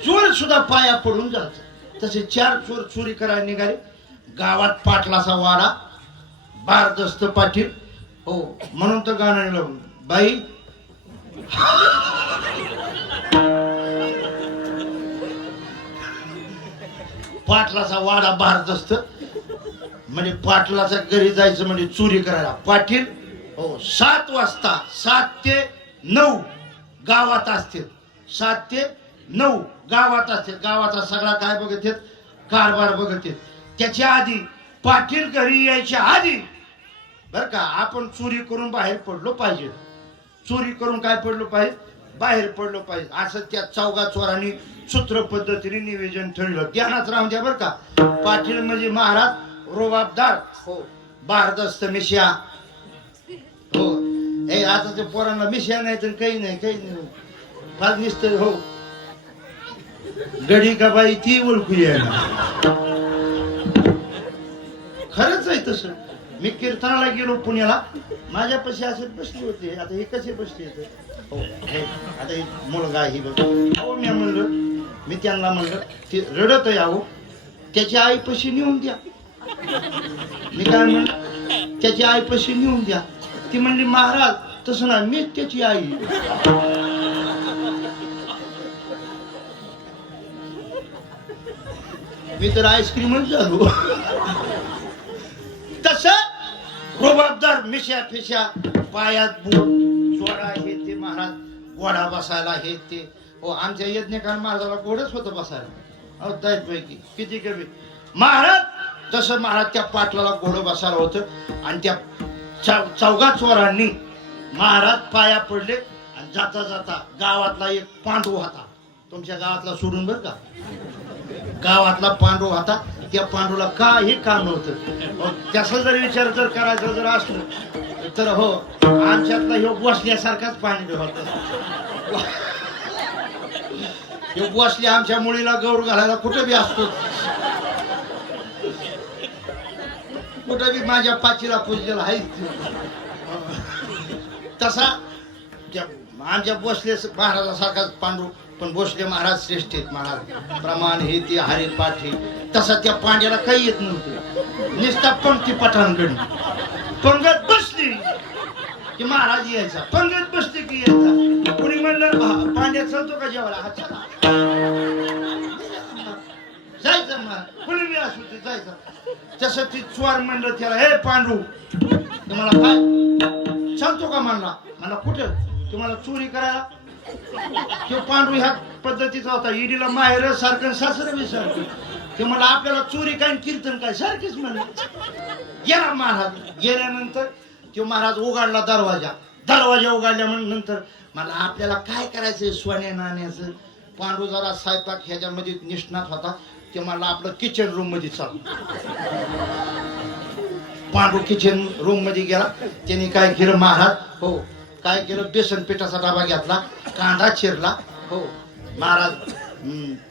चोर सुद्धा पाया पडून जात. तसे 4 चोर चोरी करायला निघाले. गावात पाटलाचा वाडा बारदस्त पाटील. हो म्हणून तर गाणं लावून बाई पाटलाचा वाडा बारदस्त म्हणजे पाटलाचा घरी जायचं म्हणजे चोरी करायला. पाटील हो 7 वाजता 7 ते 9 गावात असते. 7 ते 9 गावात असते. गावाचा सगळा काय बघत आहेत कारभार बघत आहेत. त्याच्या आधी पाटील घरी यायच्या आधी बर का आपण चोरी करून बाहेर पडलो पाहिजे. चोरी करून काय पडलो पाहिजे बाहेर पडलो पाहिजे. असं त्या 4 चोरांनी सूत्र पद्धतीने निवेदन ठरलं. ध्यानात राहून द्या बर का. पाटील म्हणजे महाराज रुबाबदार हो भारदस्त मिश्या हो हे आता ते पोरांना मिश्या नाही तर काही नाही फार निसत हो गडी का बाई ती ओळखू ना खरंच आहे तसं. मी कीर्तनाला गेलो पुण्याला माझ्यापाशी असे बसले होते आता हे कसे बसले होते हो हे आता हे मुलगा ही बघ हो मी म्हणलं मी त्यांना म्हणलं ते रडत आहे अहो त्याची आईपाशी नेऊन द्या. मी काय म्हणलं त्याची आईपाशी नेऊन द्या. ती म्हणली महाराज तसं ना मीच त्याची आई. मी तर आईस्क्रीमच झालो. तस रुबाबदार मिश्या फिश्या पायात बूट जोडा हे ते महाराज गोडा बसायला हे ते हो आमच्या यज्ञकाल महाराजाला गोडच होतं बसायला अहो पैकी किती कमी महाराज तसं महाराज त्या पाटलाला गोड बसायला होतं आणि त्या चौघा चोरांनी महाराज पाया पडले आणि जाता जाता गावातला एक पांडू होता तुमच्या गावातला सोडून बर का गावातला पांडू होता त्या पांडूला काही काम नव्हतं त्याचा जर विचार जर करायचा जर असलं तर हो आमच्यातला ह्यो बसल्यासारखाच पांडू होता. ह्यो बसल्या आमच्या मुलीला गौर घालायला कुठे बी असतो कुठे बी माझ्या पाचीला पूजलेला आहे तसा आमच्या भोसले महाराजासारखाच पांडू पण भोसले महाराज श्रेष्ठ आहेत महाराज प्रमाण हे ते हरित पाठ हे तसा त्या पांड्याला काही येत नव्हतं निस्ता पंक्ती पठाणकडे पंगत बसली की महाराज यायचा पंगत बसली की यायचा कोणी म्हणलं पांड्या चालतो का जेवायला हा चला जायचं महाराज कोणी बी असू ते जायचं तसं ती चोर म्हणलं त्याला हे पांडू तुम्हाला काय चालतो का म्हणला मला कुठं तुम्हाला चोरी करायला तो पांडू ह्या पद्धतीचा होता ईडीला माहेर सारखं सासरं बी सारखं ते मला आपल्याला चोरी काय कीर्तन काय सारखीच म्हणलं. गेला महाराज गेल्यानंतर तो महाराज उघडला दरवाजा उघडल्या नंतर मला आपल्याला काय करायचंय सोन्या नाण्याचं पांडू जरा स्वयंपाक ह्याच्यामध्ये निष्णात होता ते मला आपलं किचन रूम मध्ये चालू पांडू किचन रूम मध्ये गेला त्यांनी काय केलं महाराज हो काय केलं बेसन पिठाचा डबा घेतला कांदा चिरला हो महाराज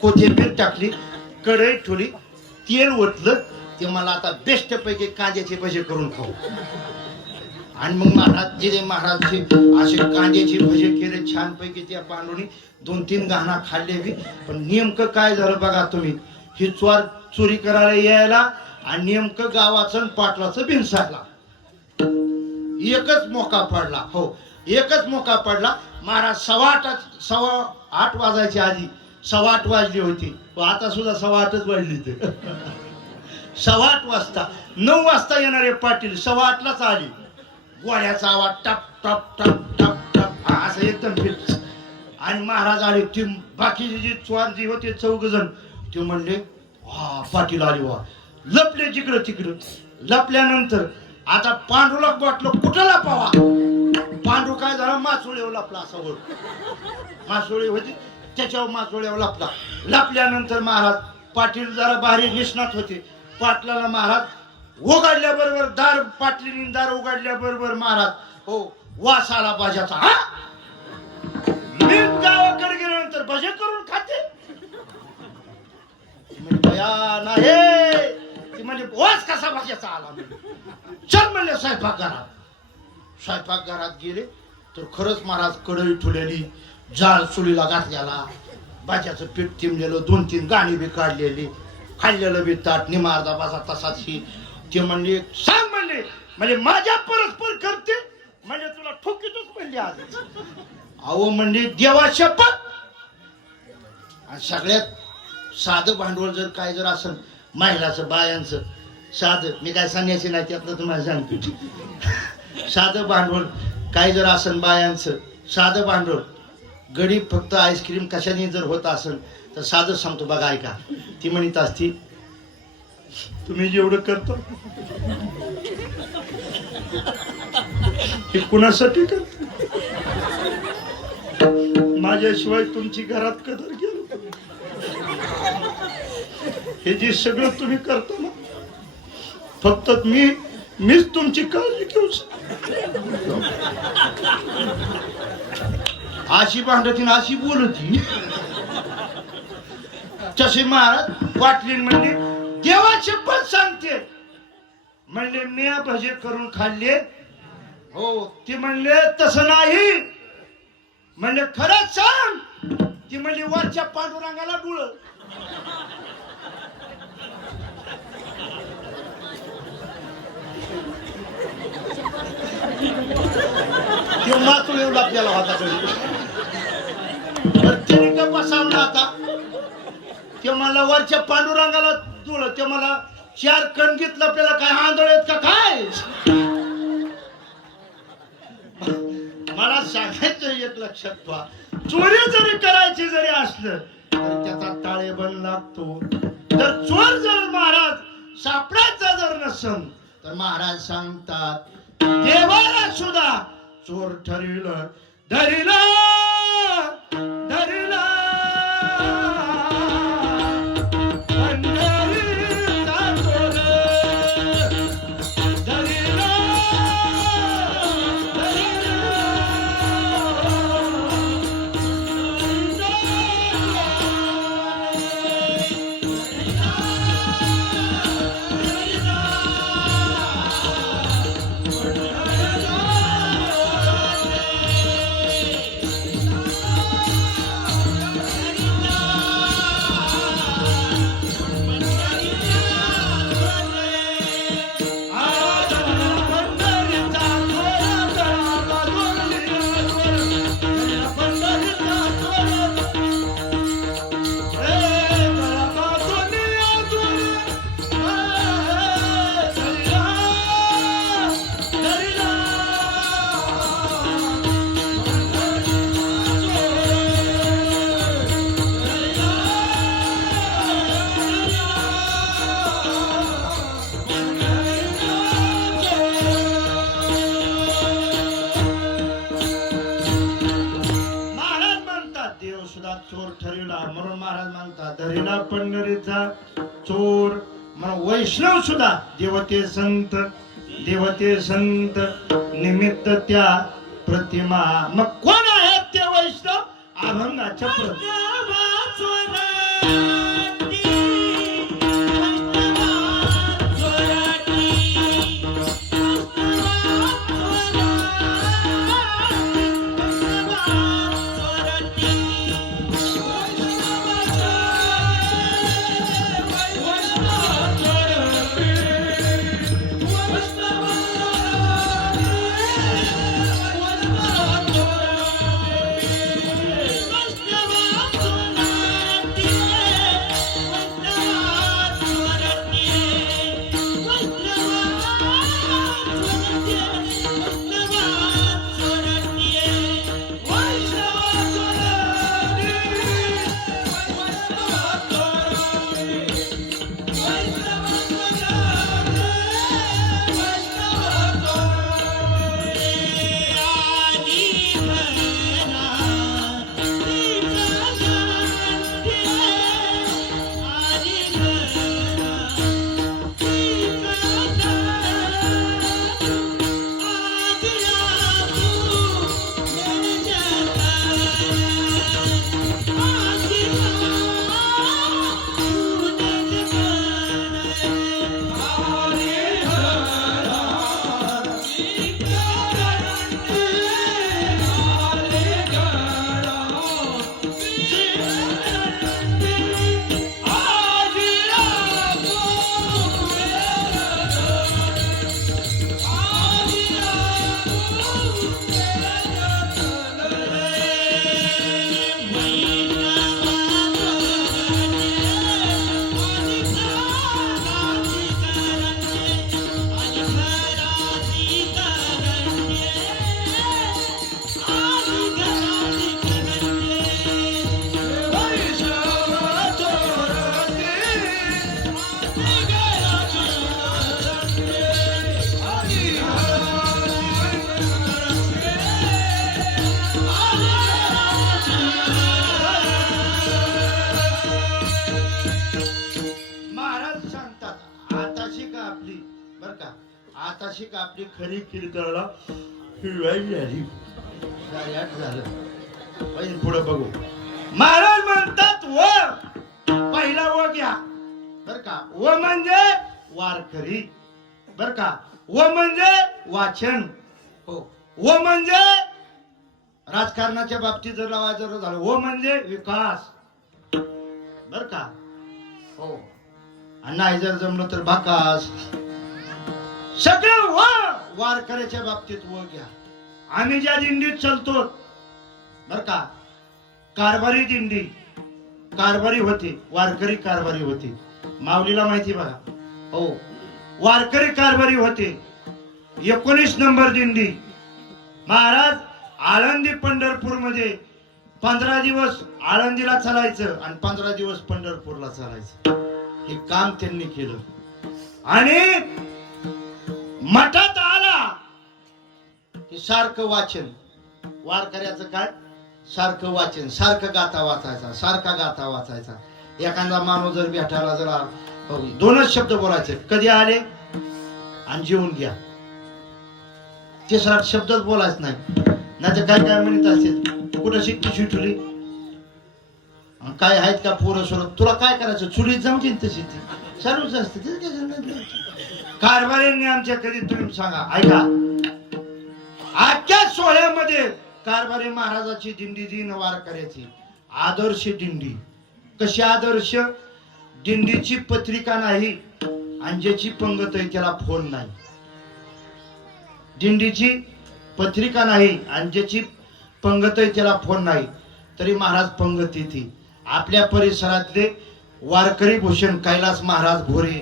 कोथिंबीर टाकली कढई ठेवली तेल ओतलं ते मला आता बेस्ट पैकी कांद्याचे भजे करून खाऊ आणि मग महाराज जिरे महाराजचे असे कांद्याचे भजे केले छान पैकी त्या पांडूनी 2-3 गाणा खाल्ले बी पण नेमकं काय झालं बघा तुम्ही ही चोरी करायला यायला आणि नेमकं गावाचं पाटलाचं भिनसायला एकच मोका पडला हो एकच मोका पडला महाराज 7:15 वाजायच्या आधी 7:15 वाजली होती आता सुद्धा 7:08च वाजली ते 7:08 वाजता 9 वाजता येणारे पाटील 7:08लाच आली गोळ्याचा आवाज टप टप टप टप टप असं एकदम फिट आणि महाराज आले ते बाकीचे जे चोर जे होते 4 जण ते म्हणले हा पाटील आले वा लपले जिकडं तिकडं लपल्यानंतर आता पांडूला वाटलं कुठं लपावा पांडू काय झाला मासोळीवर लपला असा वर मासोळी होती त्याच्यावर मासोळीवर लपला लपल्यानंतर महाराज पाटील जरा बाहेर निष्णात होते पाटलाला महाराज उघडल्याबरोबर दार पाटलीने दार उघडल्याबरोबर महाराज हो वास आला भाज्याचा हा मी गावाकडे गेल्यानंतर भजे करून खाते नाही म्हणजे वास कसा भाज्याचा आला चल म्हणले स्वयंपाकघरात गेले तर खरंच महाराज कढई ठेवलेली जाळ चुलीला घातलेला भाज्याचं पीठ तिमलेलं 2-3 गाणी बी काढलेली खाल्लेलं बी ताट निमारदा बसा तसाच ही ते म्हणले सांग म्हणले म्हणजे माझ्या परस्पर करते म्हणजे तुला ठोकीतच म्हणले आज अहो म्हणले देवा शपथ आणि सगळ्यात साधं भांडवल जर काय जर असेल महिलाचं बायांचं साधं मी काय सांगायचं नाही त्यातलं तुम्हाला सांगतो साधं भांडवल काय जर असेल बायांचं साधं भांडवल गडी फक्त आईस्क्रीम कशाने जर होत असेल तर साधं सांगतो बघा ऐका ती म्हणत असती तुम्ही जेवढं करता हे कुणासाठी करता माझ्याशिवाय तुमची घरात कदर गेलो हे जे सगळं तुम्ही करता ना फक्त मीच तुमची काळजी घेऊ शकतो. अशी भांडतीन अशी बोलती. तसे महाराज वाटली म्हणले देवाचे पण सांगते म्हणले मी भजे करून खाल्ले. हो ती म्हणले तसं नाही म्हणले खरंच सांग. ती म्हणली वरच्या पांडुरंगाला डुळ. तो मातू येऊ लागलेला होता कधी. तिने का बसावला आता. ते मला वरच्या पांडुरंगाला डुळ. ते मला 4 कणगीत आपल्याला काय आंधळ आहेत का काय. मला सांगायचं एक लक्षात ठेवा चोरी जरी करायची जरी असलं तर त्याचा ताळेबंद लागतो. तर चोर जर महाराज सापडायचा जर नसन तर महाराज सांगतात देवाला सुद्धा चोर ठरविलं धरिला धरिला पंढरीचा चोर धरिला चोर ठरविला म्हणून महाराज म्हणतात धरिला पंढरीचा चोर. म्हणून वैष्णव सुद्धा देवते संत निमित्त त्या प्रतिमा. मग कोण आहेत ते वैष्णव अभंगाच्या प्रतिमा. अशी का आपली खरी कीर्तनाला हिरवाई झाली. 8:30 झालं. पहिले पुढे बघू. महाराज म्हणतात व पहिला व घ्या बर का. व म्हणजे वारकरी. बर का. व म्हणजे वाचन. हो. व म्हणजे राजकारणाच्या बाबतीत जर लावायचं झालं व म्हणजे विकास. बर का. हो. आणि नाही जर जमलं तर भाकास. सगळं व. वारकऱ्याच्या बाबतीत व घ्या. आम्ही ज्या दिंडीत चालतो बर का. कारभारी दिंडी कारभारी होती. वारकरी कारभारी होती. माऊलीला माहिती बघा. हो. वारकरी कारभारी होते. 19 नंबर दिंडी. महाराज आळंदी पंढरपूर मध्ये 15 दिवस आळंदीला चालायचं आणि 15 दिवस पंढरपूरला चालायचं. हे काम त्यांनी केलं. आणि मठात आला की सारखं वाचन. वारकऱ्याचं काय. सारखं वाचन. सारखं गाथा वाचायचा. सारखा गाथा वाचायचा. एखादा माणूस जर भेटायला जरा दोनच शब्द बोलायचे. कधी आले आणि जेवून घ्या. तिसरा शब्दच बोलायच नाही. नाही तर काय काय म्हणत असते. कुठं शिकती शिटुली काय आहेत का पोरं सोरं. तुला काय करायचं. चुलीत जमते तशी ती चालूच असते. कारभाऱ्यांनी आमच्या कधी तुम्ही सांगा ऐका. आजच्या सोहळ्यामध्ये कारभारी महाराजाची दिंडी दिन वारकऱ्याची आदर्श दिंडी. कशी आदर्श. दिंडीची पत्रिका नाही आणि ज्याची पंगत आहे त्याला फोन नाही. दिंडीची पत्रिका नाही आणि ज्याची पंगत आहे त्याला फोन नाही तरी महाराज पंगत येते. आपल्या परिसरातले वारकरी भूषण कैलास महाराज भोरे,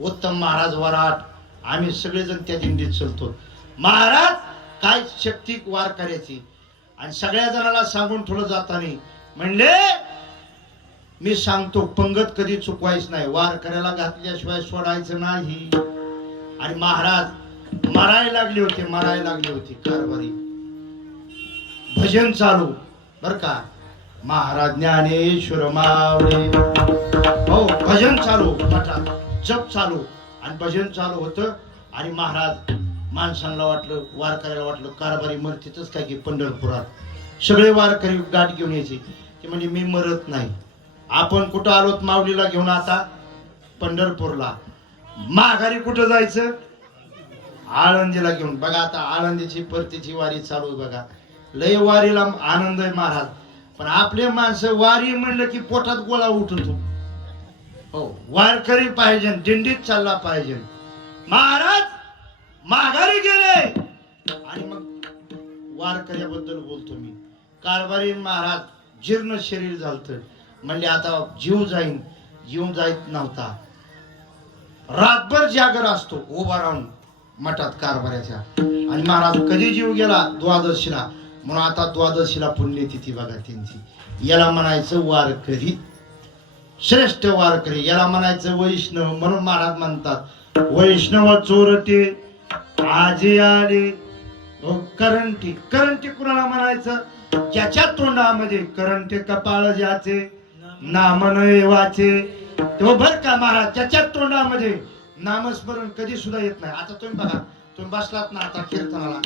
उत्तम महाराज वराट, आम्ही सगळेजण त्या दिंडीत चलतो. महाराज काय शक्ती वारकऱ्याची. आणि सगळ्या जणाला सांगून ठेवलं जाताना म्हणले मी सांगतो पंगत कधी चुकवायच नाही. वारकऱ्याला घातल्याशिवाय सोडायचं नाही. आणि महाराज मरायला लागले होते कारभारी. भजन चालू बर का. महाराज ज्ञानेश्वर मावळे. हो भजन चालू मठात. जप चालू आणि भजन चालू होतं. आणि महाराज माणसांना वाटलं वारकऱ्याला वाटलं कारभारी मरतीतच काय की पंढरपुरात. सगळे वारकरी गाठ घेऊन यायचे. ते म्हणजे मी मरत नाही. आपण कुठं आलोत माऊलीला घेऊन आता पंढरपूरला. माघारी कुठं जायचं आळंदीला घेऊन. बघा आता आळंदीची परतीची वारी चालू आहे बघा. लय वारीला आनंद आहे महाराज. पण आपले माणसं वारी म्हणलं की पोटात गोळा उठतो. हो वारकरी पाहिजे. दिंडीत चालला पाहिजे. महाराज माघारी गेले. आणि मग वारकऱ्याबद्दल बोलतो मी. कारभारी महाराज जीर्ण शरीर झालत. म्हणजे आता जीव जाईत नव्हता. रातभर जागर असतो उभा राहून मठात कारभाऱ्याच्या. आणि महाराज कधी जीव गेला द्वादशीला. म्हणून आता द्वादशीला पुण्यतिथी बघा त्यांची. याला म्हणायचं वारकरी. श्रेष्ठ वारकरी. याला म्हणायचं वैष्णव. म्हणून महाराज म्हणतात वैष्णव चोरटे आजी आले. करंटी. करंटी कुणाला म्हणायचं. ज्याच्या तोंडामध्ये करंटे कपाळ ज्याचे नाम नये वाचे. तो बर का महाराज ज्याच्या तोंडामध्ये नामस्मरण कधी सुद्धा येत नाही. आता तुम्ही बघा तुम्ही बसलात ना आता कीर्तनाला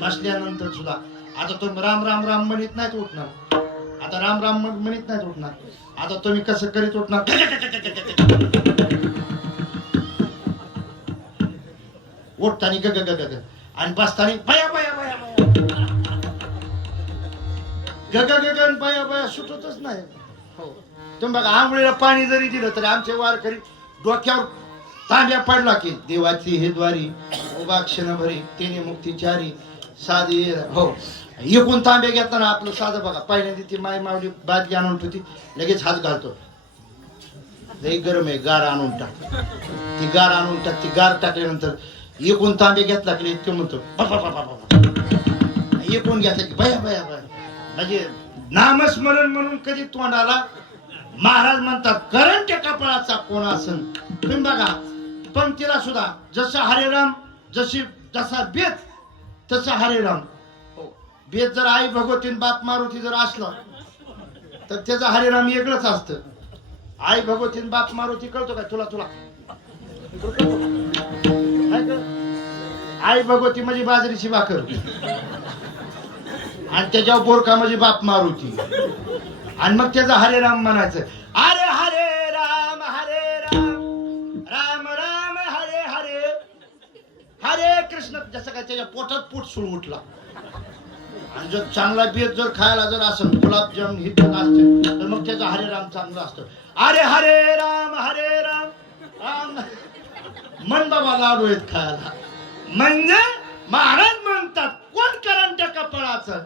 बसल्यानंतर सुद्धा आता तुम्ही राम राम राम म्हणत नाहीत उठणार. आता राम राम म्हणत नाहीत उठणार. आता तुम्ही कसं करीत उठणार. उठतानी ग ग ग आणि बसतानी बया बया बया ग ग ग बया बया सुटतच नाही. हो तुम्ही बघा आंघोळीला पाणी जरी दिलं तरी आमचे वारकरी डोक्यावर तांब्या पडला की देवाची हे द्वारी उभा क्षण भरी तेने मुक्तीचारी साधी. हो एकूण तांब्या घेताना आपलं साधं बघा. पहिल्यांदा ती माय मावली बादली आणून होती लगेच हात घालतो. लई गरम आहे गार आणून टाक. ती गार आणून टाक. ती गार टाकल्यानंतर एकूण तांबे घेतला की ते म्हणतो एकूण घेतला की बया बया बया. म्हणजे नामस्मरण म्हणून कधी तोंडाला. महाराज म्हणतात करंट कपाळाचा कोण असन. तुम्ही बघा पंक्तीला सुद्धा जसं हरेराम जसा बेत तसा हरेराम. बेत जर आई भगवती बाप मारुती जर असलं तर त्याचा हरेराम वेगळंच असतं. आई भगवती बाप मारुती कळतो काय तुला. आई भगवती म्हणजे बाजरीची भाकर आणि त्याच्यावर बोरका म्हणजे बाप मारुती आणि मग त्याचा हरे राम म्हणायचं. अरे हरे राम राम राम हरे हरे हरे कृष्ण. जसं काय त्याच्या पोटात पोट सुळ उठला. आणि जर चांगला बेत जर खायला जर असं गुलाबजाम ही असते तर मग त्याचा हरे राम चांगलं असतं. अरे हरे राम राम मन बाबा लाडू आहेत खायला. म्हणजे महाराज म्हणतात कोण करंट्या कपाळाचं,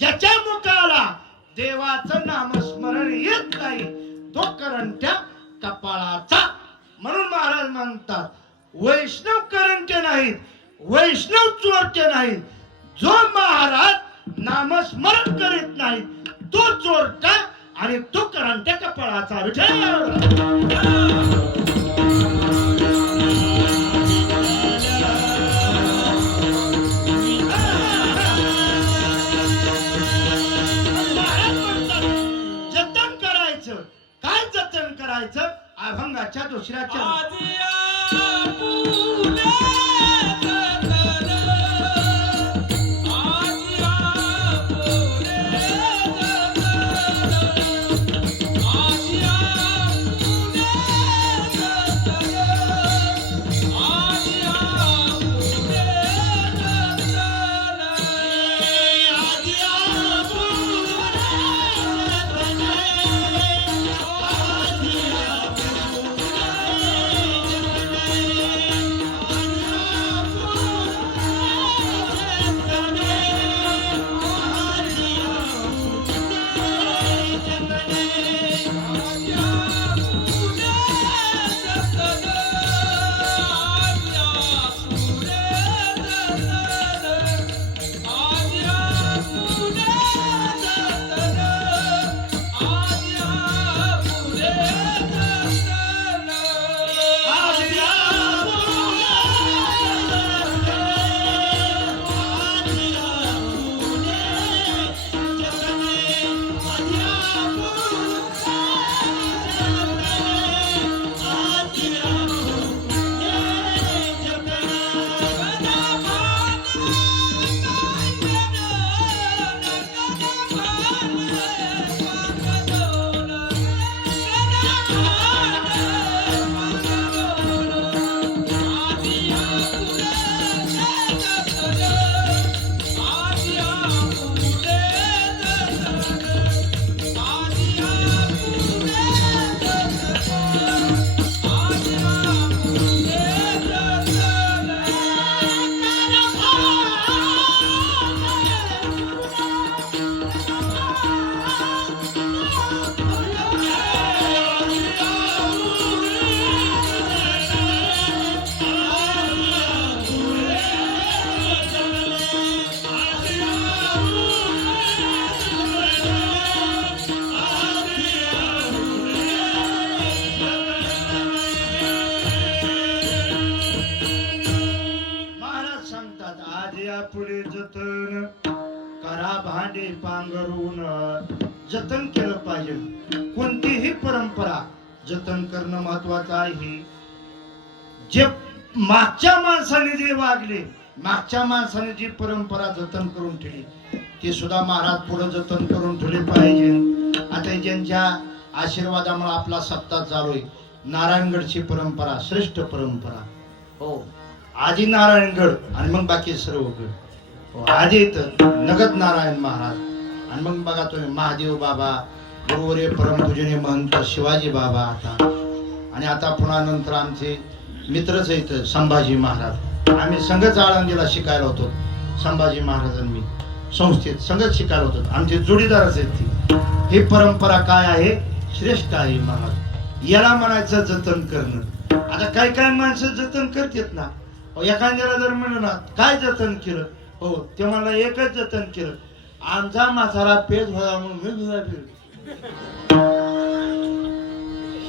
ज्याच्या मुखाला देवाचं नामस्मरण येत नाही तो करंट्या कपाळाचा. म्हणून महाराज म्हणतात वैष्णव करंट्य नाहीत, वैष्णव चोरटे नाहीत. जो महाराज नामस्मरण करीत नाही तो चोरटा आणि तो करंट्या कपाळाचा. जतन करायचं. काय जतन करायचं? अभंगाच्या दुसऱ्याच्या पुढे जतन करा भांडे पांघरून. जतन केलं पाहिजे. कोणतीही परंपरा जतन करणं महत्वाचं आहे. जे मागच्या माणसाने जे वागले, मागच्या माणसाने जी परंपरा जतन करून ठेवली ती सुद्धा महाराज पुढे जतन करून ठेवली पाहिजे. आता ज्यांच्या आशीर्वादामुळे आपला सप्ताह चालू आहे. नारायणगडची परंपरा श्रेष्ठ परंपरा. हो, आधी नारायणगड आणि मग बाकी सर्व गड. आधी नगद नारायण महाराज आणि मग बघा तुम्ही महादेव बाबा, गुरुवर्य परमपूजनीय महंत शिवाजी बाबा आता, आणि आता पुन्हा नंतर आमचे मित्रच आहेत संभाजी महाराज. आम्ही संघच आळंदीला शिकायला होतो. संभाजी महाराजांनी संस्थेत संघच शिकायला होतो. आमचे जोडीदारच आहेत ती. ही परंपरा काय आहे? श्रेष्ठ आहे महाराज. याला म्हणायचं जतन करणं. आता काही काही माणसं जतन करतात ना. एखाद्याला जर म्हणलं ना काय जतन केलं, हो ते मला एकच जतन केलं, आमचा म्हातारा पेज व्हावा म्हणून.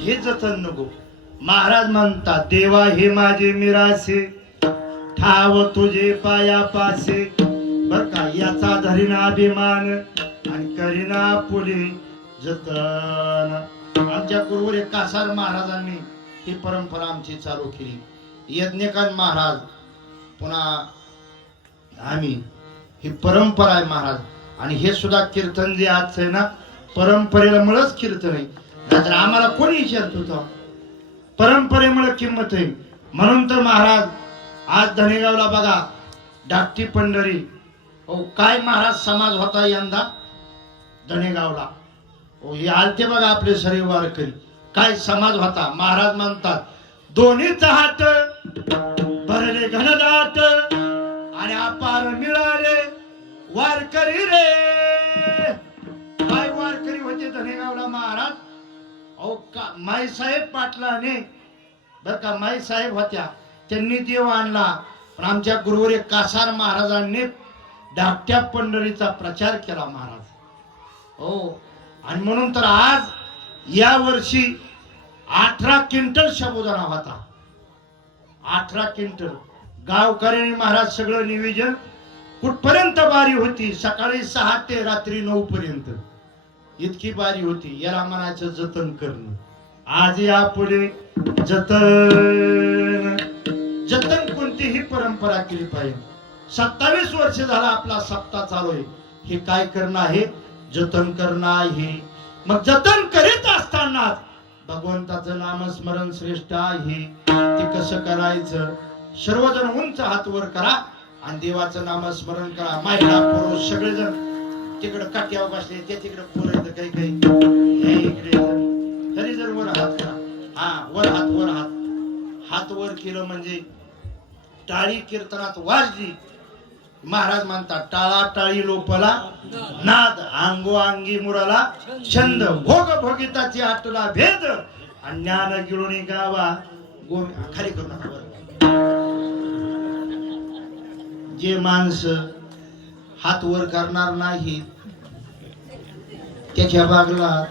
हे जतन नको. महाराज म्हणतात देवा हे माझे मिरासे ठाव तुझे पायापासे. बर का, याचा धरीना अभिमान आणि करीना पुढे जतन. आमच्या गुरुवर कासार महाराजांनी ही परंपरा आमची चालू केली. यज्ञकांत महाराज, पुन्हा आम्ही ही परंपरा आहे महाराज. आणि हे सुद्धा कीर्तन जे आज आहे ना, परंपरेला मुळेच कीर्तन आहे. नाहीतर आम्हाला कोणी विचारत होतं? परंपरेमुळे किंमत आहे. म्हणून तर महाराज आज धनेगावला बघा धाकटी पंढरी. हो काय महाराज समाज होता यंदा धनेगावला. हो हे आलते बघा आपले सर्व वारकरी. काय समाज होता. महाराज म्हणतात दोन्हीचा हात भरले घनदाट आणि अपार मिळाले वारकरी रे. काय वारकरी होते धनेगावला महाराज. अहो का माईसाहेब पाटलाने बर का माईसाहेब होत्या, त्यांनी देव आणला. पण आमच्या गुरुवर कासार महाराजांनी धाकट्या पंढरीचा प्रचार केला महाराज. हो आणि म्हणून तर आज या वर्षी 18 क्विंटल साबुदाणा होता. 18 क्विंटल. गावकऱ्यांनी महाराज सगळं नियोजन. कुठपर्यंत बारी होती. सकाळी 6 ते रात्री 9 पर्यंत इतकी बारी होती. याला म्हणायचं जतन करणं. आज यापुढे जतन जतन कोणतीही परंपरा केली पाहिजे. 27 वर्ष झाला आपला सप्ताह चालू आहे. हे काय करणं आहे? जतन करणं आहे. मग जतन करीत असताना भगवंताचं नामस्मरण श्रेष्ठ आहे. ते कसं करायचं? सर्वजण उंच हात वर करा आणि देवाचं नामस्मरण करा. महिला पुरुष सगळेजण तिकडे काट्यावर बसले, ते तिकडे पोरं काही काही इकडे तरी जर वर हात करा. हा वर हात वर हात. हात वर केलं म्हणजे टाळी कीर्तनात वाजली. महाराज म्हणतात टाळा टाळी लोपला नाद, अंगोअंगी मुराला छंद, भोग भोगिताची आटला भेद, आणि ज्ञान गिळून गावा खाली करू नका. जे माणसं हात वर करणार नाही त्याच्या बागला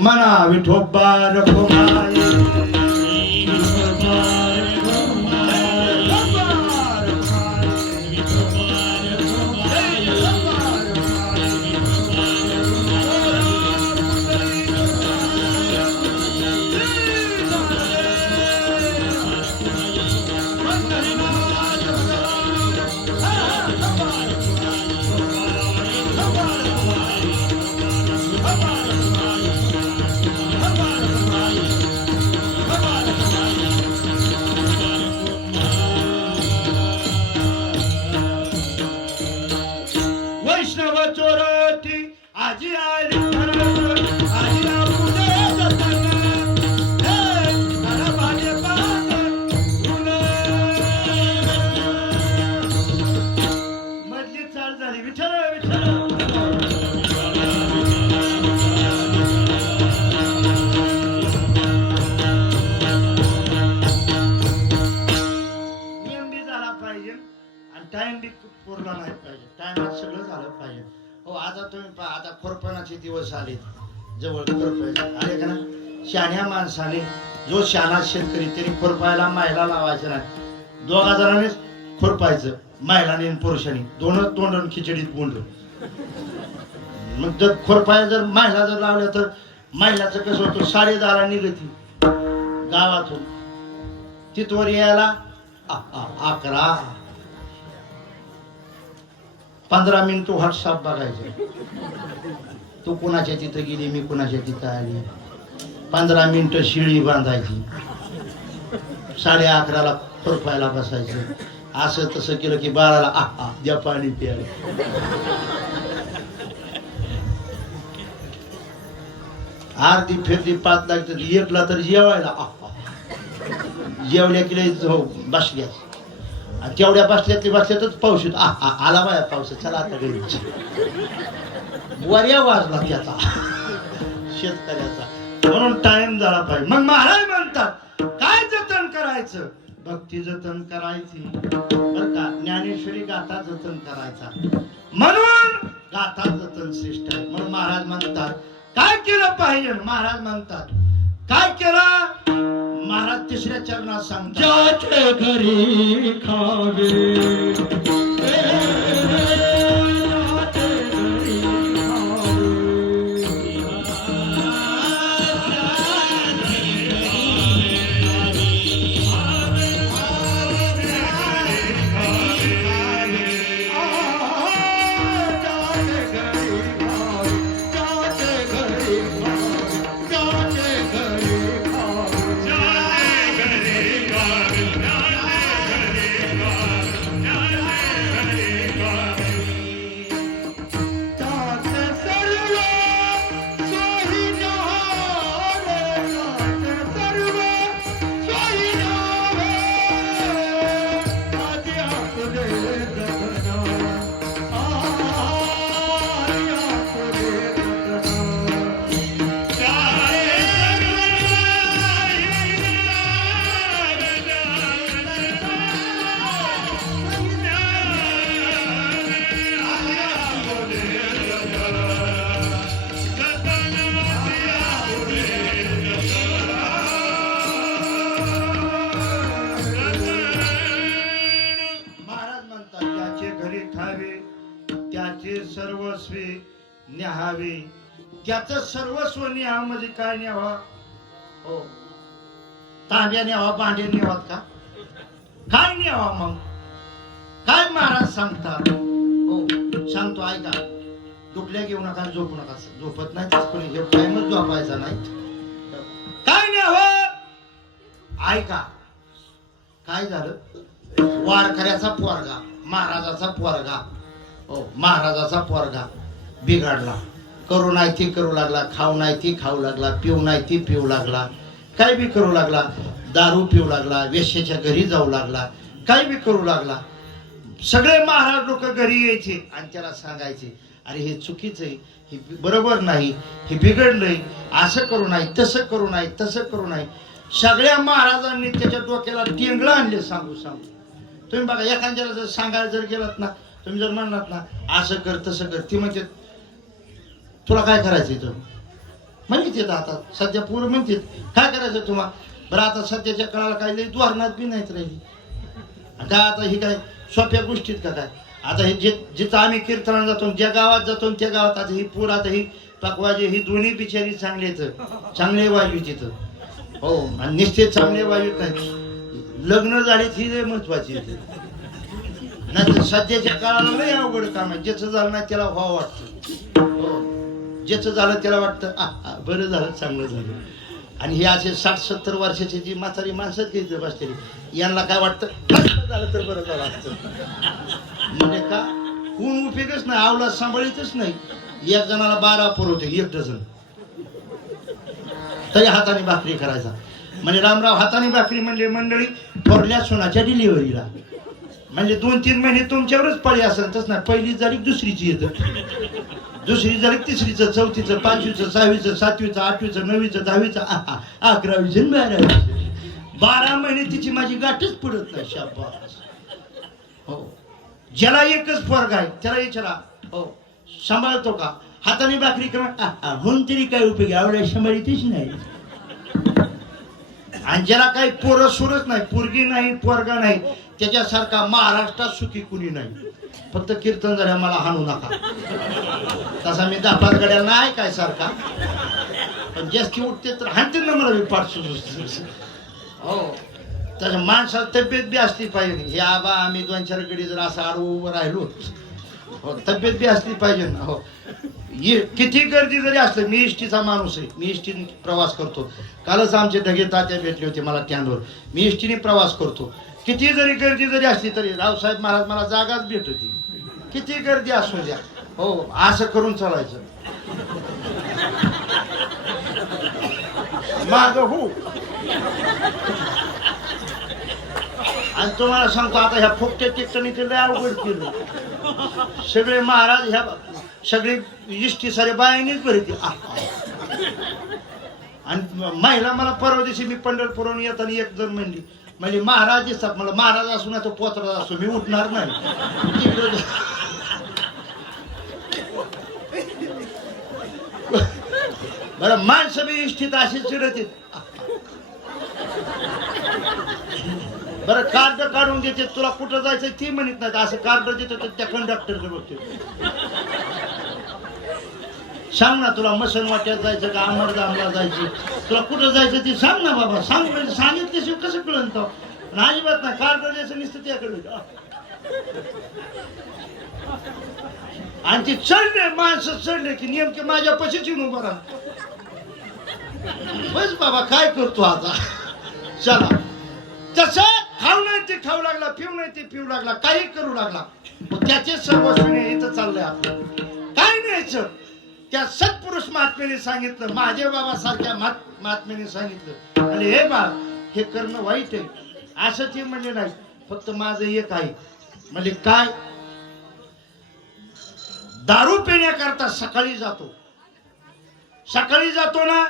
म्हणा विठोबा रखुमाई. वैष्णव चोरटी आजी आली आजीला पुढे मधली चाल झाली. विठ्ठल विठ्ठल नियम बी झाला पाहिजे आणि टाइम बी पूर्ण नाही पाहिजे. टायमात सगळं झालं पाहिजे. हो आता तुम्ही पहा, आता खुरपणाचे दिवस आले जवळ. खुरपायचे आले का ना. शहाण्या माणसाने जो शहाणा शेतकरी त्यांनी खुरपायला महिला लावायचं नाही. 2 जणांनीच खुरपायचं, महिलाने आणि पुरुषांनी. दोनच तोंडून खिचडीत बोंड. मग जर खुरपायला जर महिला जर लावल्या तर महिलाचं कसं होतं, 10:30 निघती गावातून. तिथवर यायला 11. 15 मिनिटं व्हॉट्सअप बघायचं. तू कुणाच्या तिथं गेली, मी कुणाच्या तिथं आली. 15 मिनिटं शिळी बांधायची. 11:30 खुरपायला बसायचं. असं तसं केलं की 12ला द्या पाणी प्यायला. अर्धी फिरली 5 लागतात. 1ला तर जेवायला जेवल्या की बसल्या. तेवढ्या बसल्यातच पाऊस येतो. आला बाया पाऊस. चला आता घरी. वर्या वाजला त्याचा शेतकऱ्याचा. म्हणून टाइम झाला पाहिजे. मग महाराज म्हणतात काय जतन करायचं? भक्ती जतन करायची बर का. ज्ञानेश्वरी गाथा जतन करायचा. म्हणून गाथा जतन श्रेष्ठ आहे. म्हणून महाराज म्हणतात काय केलं पाहिजे? महाराज म्हणतात काय केलं? महाराज 3ऱ्या चरणात सांगतात ज्याचे घरी खावे त्याचे सर्वस्वी न्याहावे. त्याचं सर्वस्व न्याहा म्हणजे काय न्यावा? हो, तांब्या न्यावा, भांडे न्यावात का? काय न्यावा मग? काय महाराज सांगतात? हो सांगतो, ऐका. दुखल्या घेऊ नका, झोपू नका. झोपत नाही पण हे टाइमच झोपायचा नाही. काय न्यावं? ऐका, काय झालं? वारकऱ्याचा पोरगा, महाराजाचा पोरगा, हो महाराजाचा पोरगा बिघडला. करू नाही ती करू लागला, खाऊ नाही ती खाऊ लागला, पिऊ नाही ती पिऊ लागला, काय बी करू लागला. दारू पिऊ लागला, वेश्याच्या घरी जाऊ लागला, काय बी करू लागला. सगळे महाराज लोक घरी यायचे आणि त्याला सांगायचे, अरे हे चुकीचं आहे, हे बरोबर नाही, हे बिघडलंय, असं करू नाही, तसं करू नाही, तसं करू नाही. सगळ्या महाराजांनी त्याच्या डोक्याला टेंगळं आणले सांगू सांगू. तुम्ही बघा, एखाद्याला जर सांगायला जर गेलात ना, तुम्ही जर म्हणलात ना असं कर तसं कर, ती म्हणते तुला काय करायचंय? तो म्हणते आता सध्या पूर्ण म्हणते काय करायचं तुम्हाला. बरं आता सध्याच्या काळाला काही लई द्वारणात बी नाहीत राहिली काय. आता ही काय सोप्या गोष्टीत का काय? आता हे जिथं आम्ही कीर्तनाला जातो, ज्या गावात जातो त्या गावात आता ही पूर, आता ही पकवाजी, ही दोन्ही बिचारी चांगले आहेत, चांगले वाजू तिथं. हो, आणि निश्चित चांगले वाजू नाही. लग्न झालीत ही लय महत्वाची नाही तर सध्याच्या काळाला लय अवघड काम आहे. ज्याचं झालं नाही त्याला व्हावं वाटतं. हो, ज्याचं झालं त्याला वाटतं बरं झालं, चांगलं झालं. आणि हे असे 60-70 वर्षाची जी म्हातारी माणसं घ्यायचं बसलेली, यांना काय वाटतं झालं तर बरं झालं असतं. म्हणजे का कोण उपयोगच नाही, आवला सांभाळीतच नाही. एक जणाला 12 पुरवते, 1 डझन तरी हाताने भाकरी करायचा. म्हणजे रामराव हाताने भाकरी म्हणजे मंडळी थोरल्या सोनाच्या डिलिव्हरीला, म्हणजे 2-3 महिने तुमच्यावरच पळी असेल तस ना. पहिली झाली दुसरीची येतं, दुसरी झाली तिसरीचं, चौथीचं, 5वीचं, 6वीचं, 7वीचं, 8वीचं, 9वीचं, 10वीचं, 11वीचं, 12वीचं. 12 महिने तिची माझी गाठच पडत नाही. शाबास. हो, ज्याला एकच पोरगा आहे त्याला विचारा, हो सांभाळतो का? हाताने भाकरी करा, होऊन तरी काय उपयोग, आवड्या सांभाळीतच नाही. आणि ज्याला काही पोरं सुरच नाही, पोरगी नाही, पोरगा नाही, त्याच्यासारखा महाराष्ट्रात सुखी कुणी नाही. फक्त कीर्तन झाल्या मला हाणू नका, तसा मी 10-5 गड्या नाही काय सारखा, पण जास्ती उठते तर हाणते ना मला पाठ सुचते. हो, त्याच्या माणसाला तब्येत बी असली पाहिजे. हे आबा आम्ही 2-4 गडी जर असं आडवं उभं राहिलो, हो तब्येत बी असली पाहिजे ना. हो, किती गर्दी जरी असलं, मी इष्टीचा माणूस आहे, मी इष्टीने प्रवास करतो. कालच आमचे ढगे तात्या भेटले होते मला स्टँडवर, मी इष्टीने प्रवास करतो. किती जरी गर्दी जरी असली तरी रावसाहेब महाराज मला जागाच भेट होती, किती गर्दी असू द्या. हो, असं करून चालायचं माग. हो, आणि तुम्हाला सांगतो आता ह्या फुकट्या टिकटनी ते लय अवघड केलं. सगळे महाराज ह्या सगळी इष्टी सारे बायांनीच भरती. आणि महिला मला परवा दिवशी मी पंढरपूरहून येताना एक जण म्हणली, म्हणजे महाराज दिसतात. मला महाराज असू ना तो पोतरा असो, मी उठणार नाही. बरं, माणसं बी इष्टीत अशी चिडत. बरं, कार्ड काढून देते, तुला कुठं जायचं ती म्हणत नाही. असं कार्ड देते तर त्या कंडक्टरकडे बघते, सांग ना तुला मसन वाट्यात जायचं का अमरधामला जायचं, तुला कुठं जायचं ती सांग ना बाबा. सांगितल्याशिवाय कसं कळन तो? अजिबात नाही, कार्ड द्यायचं नुसतं त्याकडे. आणि ती चढले, माणसं चढले की नेमके माझ्या पशीच येऊन उभा राहा. बस बाबा काय करतो आता. चला, तसं खाऊ नाही ते खाऊ लागला, पिऊ नाही ते पिऊ लागला, काही करू लागला. त्याचे सर्वस्व इथं चाललंय आपलं. काय न्यायचं? त्या सत्पुरुष महात्म्याने सांगितलं, माझे बाबा सारख्या महात्म्याने सांगितलं, आणि हे बा हे करणं वाईट आहे असं ते म्हणजे नाही. फक्त माझं एक आहे, म्हणजे काय, दारू पिण्याकरता सकाळी जातो. सकाळी जातो ना,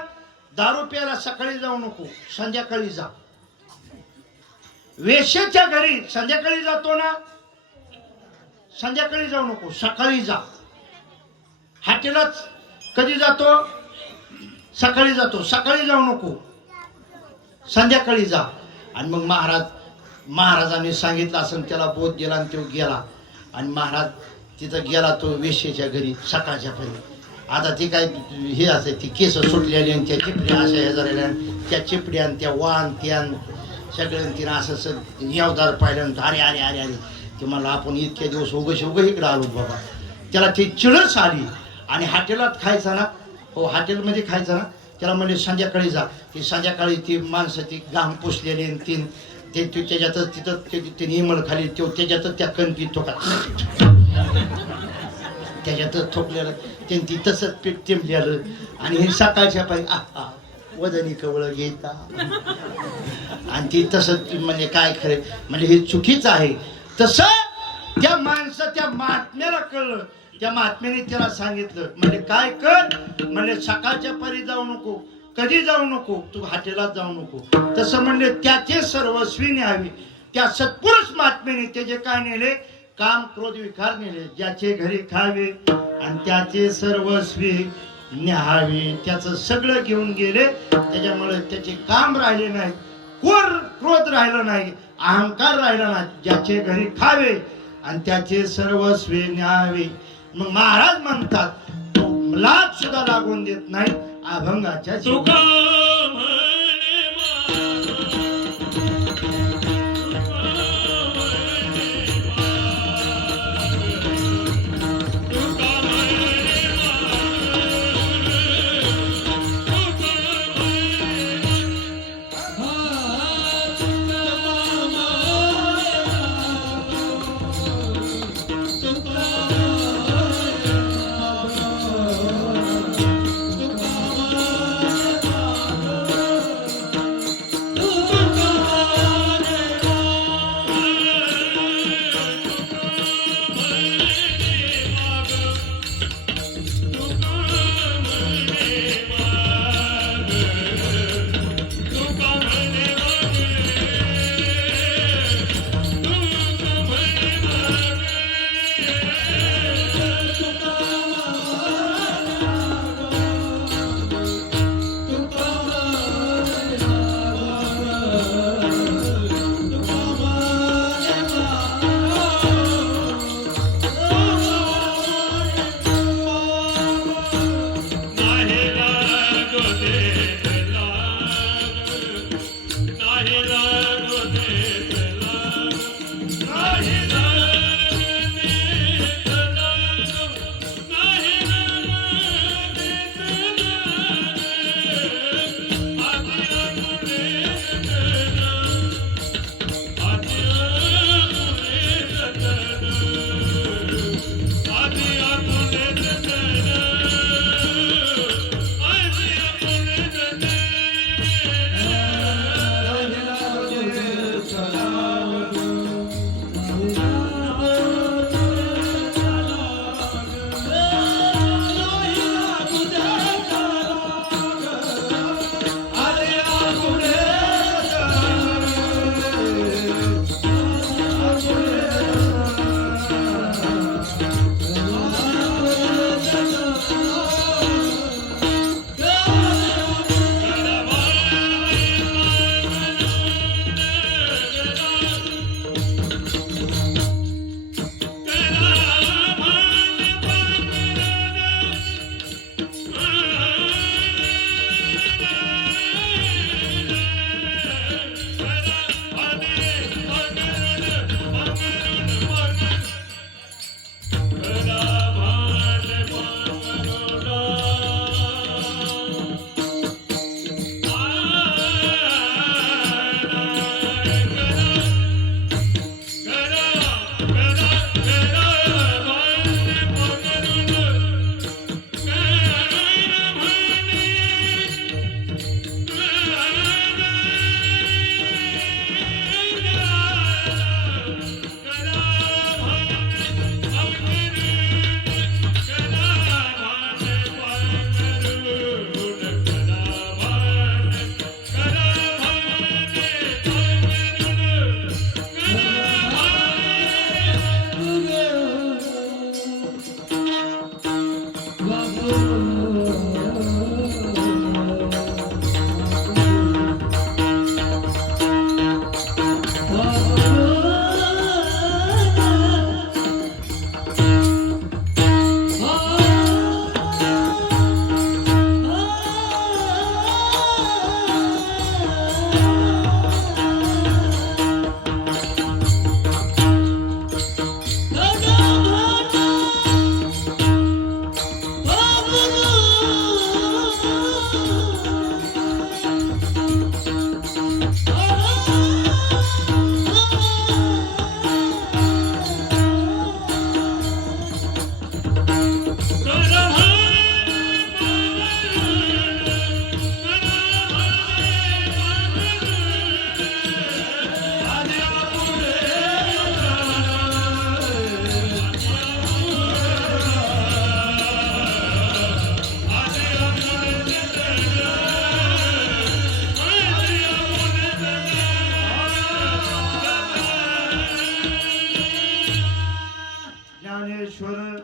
दारू प्यायला सकाळी जाऊ नको, संध्याकाळी जा. वेश्याच्या घरी संध्याकाळी जातो ना, संध्याकाळी जाऊ नको, सकाळी जा. हॉटेलात कधी जातो? सकाळी जातो, सकाळी जाऊ नको, संध्याकाळी जा. आणि मग महाराजांनी सांगितलं असं त्याला बोध दिला आणि तो गेला. आणि महाराज तिथं गेला तो वेश्येच्या घरी सकाळच्या पहिले. आता ती काय हे असते ती केस सुटलेली आणि त्या चिपड्या अशा हे झालेल्या त्या चिपड्या आणि त्या वान त्यान सगळ्यांनी तिनं असं यावदार पाहिलं. अरे अरे अरे अरे ते मला आपण इतक्या दिवस उगं इकडं आलो बाबा. त्याला ती चिळच आली आणि हॉटेलात खायचा ना, हो हॉटेलमध्ये खायचा ना. त्याला म्हणजे संध्याकाळी जा. ती संध्याकाळी ती माणसं ती घाम पुसलेली आणि तीन ते त्याच्यातच तिथं ते निमळ खाली तो त्याच्यातच त्या कणकी ठोका त्याच्यातच ठोकलेलं ते ती तसंच पीठ टिंबलेलं आणि हे सकाळच्या पाहिजे वजनी कवळं घेता आणि ती तसंच म्हणजे काय खरं म्हणजे हे चुकीचं आहे. तसं त्या माणसं त्या महात्म्याला कळलं. त्या महात्म्याने त्याला सांगितलं म्हणजे काय कर म्हणजे सकाळच्या परी जाऊ नको, कधी जाऊ नको, तू हॉटेलात जाऊ नको. तसं म्हणजे त्याचे सर्वस्वी न्यावे. त्या सत्पुरुष महात्म्याने त्याचे काय नेले, काम क्रोध विकार नेले. ज्याचे घरी खावे आणि त्याचे सर्वस्वी न्याहावे. त्याचं सगळं घेऊन गेले. त्याच्यामुळे त्याचे काम राहिले नाही, क्रोध राहिलं नाही, अहंकार राहिला नाही. ज्याचे घरी खावे आणि त्याचे सर्वस्वी न्याहावे. मग महाराज म्हणतात लाच सुद्धा लागून देत नाही अभंगाच्या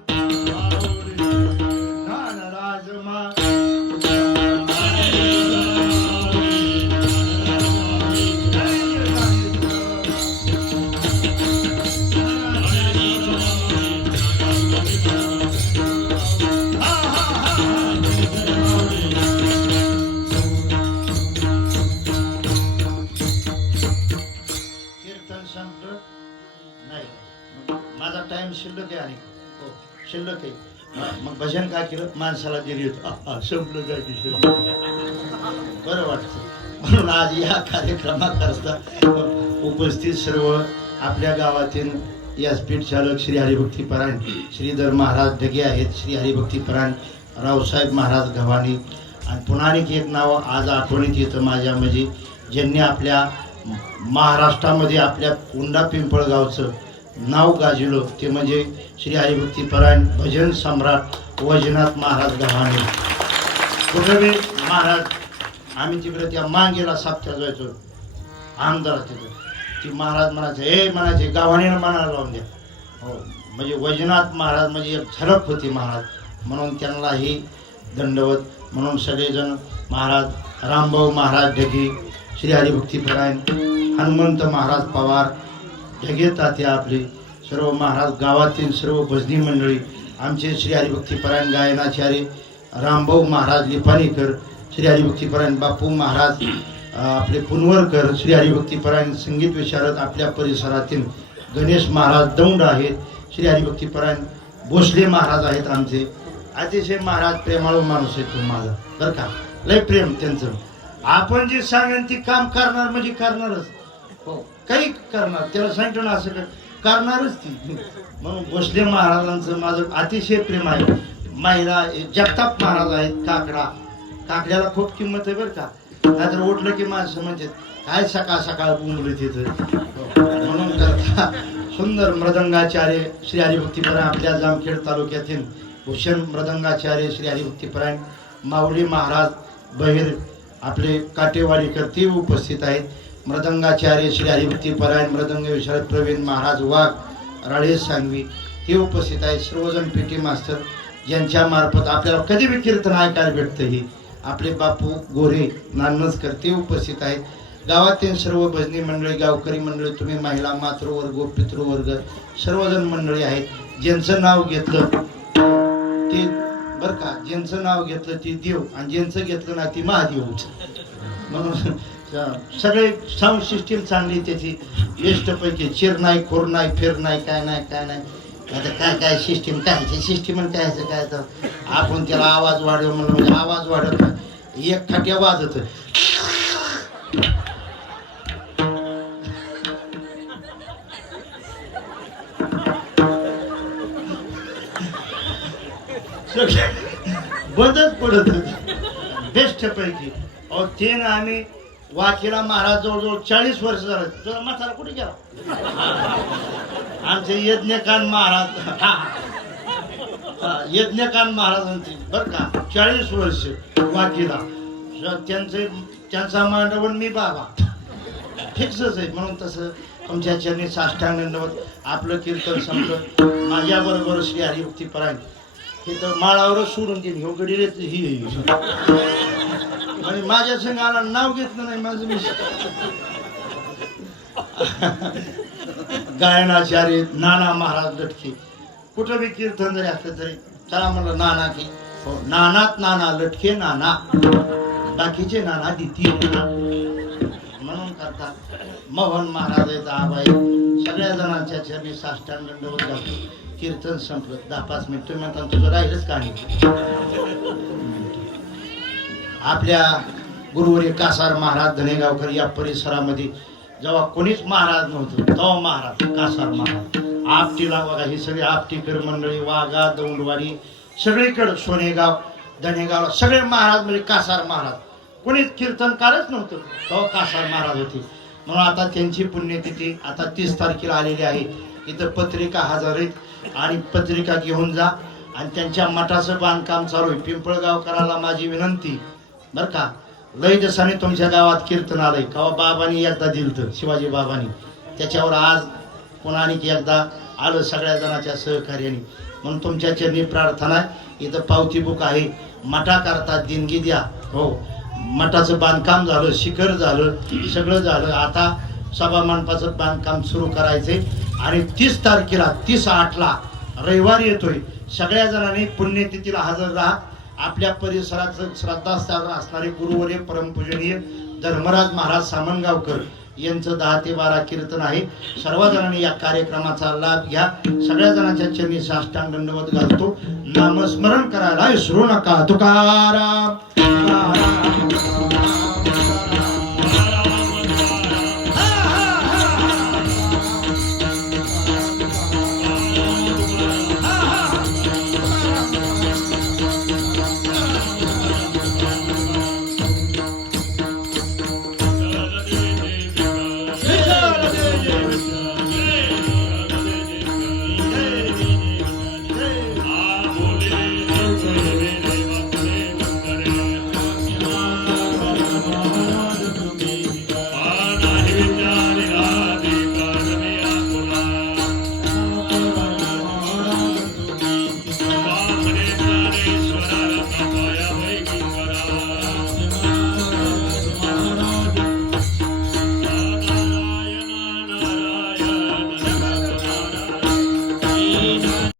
ज्ञानराज मा कीर्तन संपलं नाही मग माझा टाइम शिल्लक आहे आणि हो शिल्लक आहे मग भजन काय केलं माणसाला दिली संपलं काय की शिल्लक. बरं वाटतं म्हणून आज या कार्यक्रमाकरता उपस्थित सर्व आपल्या गावातील व्यासपीठ चालक श्री हरिभक्तीपरायण श्रीधर महाराज ढगे आहेत, श्री हरिभक्तीपरायण रावसाहेब महाराज गव्हाणी आणि पुन्हा आणखी एक नाव आज आठवणीत येतं माझ्या म्हणजे ज्यांनी आपल्या महाराष्ट्रामध्ये आपल्या उंडा पिंपळगावचं नाव गाजवलं ते म्हणजे श्री हरिभक्तीपरायण भजन सम्राट वैजनाथ महाराज गव्हाणे. कुठं बी महाराज आम्ही तिकडे त्या मांगेला साप्त्या जायचो आमदार तिथं ती महाराज म्हणायचे गव्हाणीनं मनाला लावून द्या. हो म्हणजे वैजनाथ महाराज म्हणजे एक झलक होती महाराज म्हणून त्यांनाही दंडवत. म्हणून सगळेजण महाराज रामभाऊ महाराज ढगे श्री हरिभक्तीपरायण हनुमंत महाराज पवार ढगे तात्या आपले सर्व महाराज गावातील सर्व भजनी मंडळी आमचे श्री हरिभक्तीपरायण गायनाचार्य रामभाऊ महाराज लिपाणीकर श्री हरिभक्तीपरायण बापू महाराज आपले पुनवरकर श्री हरिभक्तीपरायण संगीत विशारद आपल्या परिसरातील गणेश महाराज दौंड आहेत, श्री हरिभक्तीपरायण भोसले महाराज आहेत आमचे. अतिशय महाराज प्रेमाळू माणूस आहे तो माझा बरं का, लय प्रेम त्यांचं. आपण जे सांगेन ती काम करणार म्हणजे करणारच, हो काही करणार त्याला सांगितलं ना असं करणारच ती. म्हणून भोसले महाराजांचं माझं अतिशय प्रेम आहे. महिला जगताप महाराज आहेत काकड्याला खूप किंमत आहे बरं का. नाहीतर उठलं की माणसं म्हणजे काय सकाळ सकाळ बोंबलं तिथं. म्हणून करता सुंदर मृदंगाचार्य श्री हरिभक्तीपरायण आपल्या जामखेड तालुक्यातील भूषण मृदंगाचार्य श्री हरिभक्तीपरायण माऊली महाराज बहिर आपले काटेवाडीकर ते उपस्थित आहेत. मृदंगाचार्य श्री हरिभक्तीपरायण मृदंग विशारद प्रवीण महाराज वाघ राळे सांगवी ते उपस्थित आहेत. सर्वजण पीटी मास्तर ज्यांच्या मार्फत आपल्याला कधी बी कीर्तन ऐकायला भेटतं ही आपले बापू गोरे नानसकर ते उपस्थित आहेत. गावातील सर्व भजनी मंडळी गावकरी मंडळी तुम्ही महिला मातृवर्ग पितृवर्ग सर्वजण मंडळी आहेत. ज्यांचं नाव घेतलं ते बरं का, ज्यांचं नाव घेतलं ते देव आणि ज्यांचं घेतलं ना ती महादेवच. म्हणून सगळे साऊंड सिस्टीम चांगली त्याची बेस्टपैकी चिर नाही खोर नाही फेर नाही काय नाही आता काय सिस्टीम काय सिस्टीम काय काय तर आपण त्याला आवाज वाढव म्हणलं म्हणजे आवाज वाढत एक खाट्या वाजत. बंदच पडत बेस्ट पैकी. अहो ते ना आम्ही वाकीला महाराज जवळजवळ 40 वर्ष झालं. तुझा म्हातारा कुठे गेला? आमचे यज्ञकांत महाराज यज्ञकांत महाराजांची बरं का 40 वर्ष वाकीला त्यांचा मांडवण मी बाबा फिक्सच आहे. म्हणून तसं तुमच्या चरणी साष्टांग दंडवत. आपलं कीर्तन संपलं. माझ्या बरोबर श्री हरिभक्तीपरायण हे तर माळावरच सोडून गेली हो गडी ही म्हणजे माझ्या संघाला नाव घेतलं नाही माझं मी. गायनाचार्य नाना महाराज लटके कुठं बी कीर्तन जरी असलं तरी चला म्हणलं नाना की हो नानात नाना लटके नाना बाकीचे नाना दिती म्हणून करतात. मोहन महाराज आहेत आबाई सगळ्या जणांच्या चरणी साष्टांग दंडवत घालतो. कीर्तन संपलं 10-5 मिनिट तुम्ही म्हणता तुझं राहिलंच का नाही. आपल्या गुरुवरी कासार महाराज धनेगावकर या परिसरामध्ये जेव्हा कोणीच महाराज नव्हतं तेव्हा महाराज कासार महाराज आपटीला बघा ही सगळी आपटीकर मंडळी वाघा दौंडवाडी सगळीकडं सोनेगाव धनेगावला सगळे महाराज म्हणजे कासार महाराज. कोणीच कीर्तनकारच नव्हतं तेव्हा कासार महाराज होते. म्हणून आता त्यांची पुण्यतिथी आता 30 तारखेला आलेली आहे. इथं पत्रिका हजर आहेत आणि पत्रिका घेऊन जा. आणि त्यांच्या मठाचं बांधकाम चालू आहे. पिंपळगावकराला माझी विनंती बरं का, लय दिवसांनी तुमच्या गावात कीर्तन आलंय कवा बाबांनी एकदा दिलतं शिवाजी बाबांनी त्याच्यावर आज पुन्हा आणखी एकदा आलं सगळ्या जणांच्या सहकार्याने. म्हणून तुमच्या चरणी प्रार्थना आहे. इथं पावती बुक आहे. मठाकरता देणगी द्या. हो, मठाचं बांधकाम झालं, शिखर झालं, सगळं झालं. आता सभा मंडपाचं बांधकाम सुरू करायचंय आणि 30 तारखेला 30/8ला रविवार येतोय. सगळ्या जणांनी पुण्यतिथीला हजर राहा. आपल्या परिसराचं श्रद्धास्थान असणारे गुरुवर्य परमपूजनीय धर्मराज महाराज सामनगावकर यांचं 10 ते 12 कीर्तन आहे. सर्व जणांनी या कार्यक्रमाचा लाभ घ्या. सगळ्या जणांच्या चरणी साष्टांग दंडवत घालतो. नामस्मरण करायला विसरू नका. तुकाराम तुकाराम.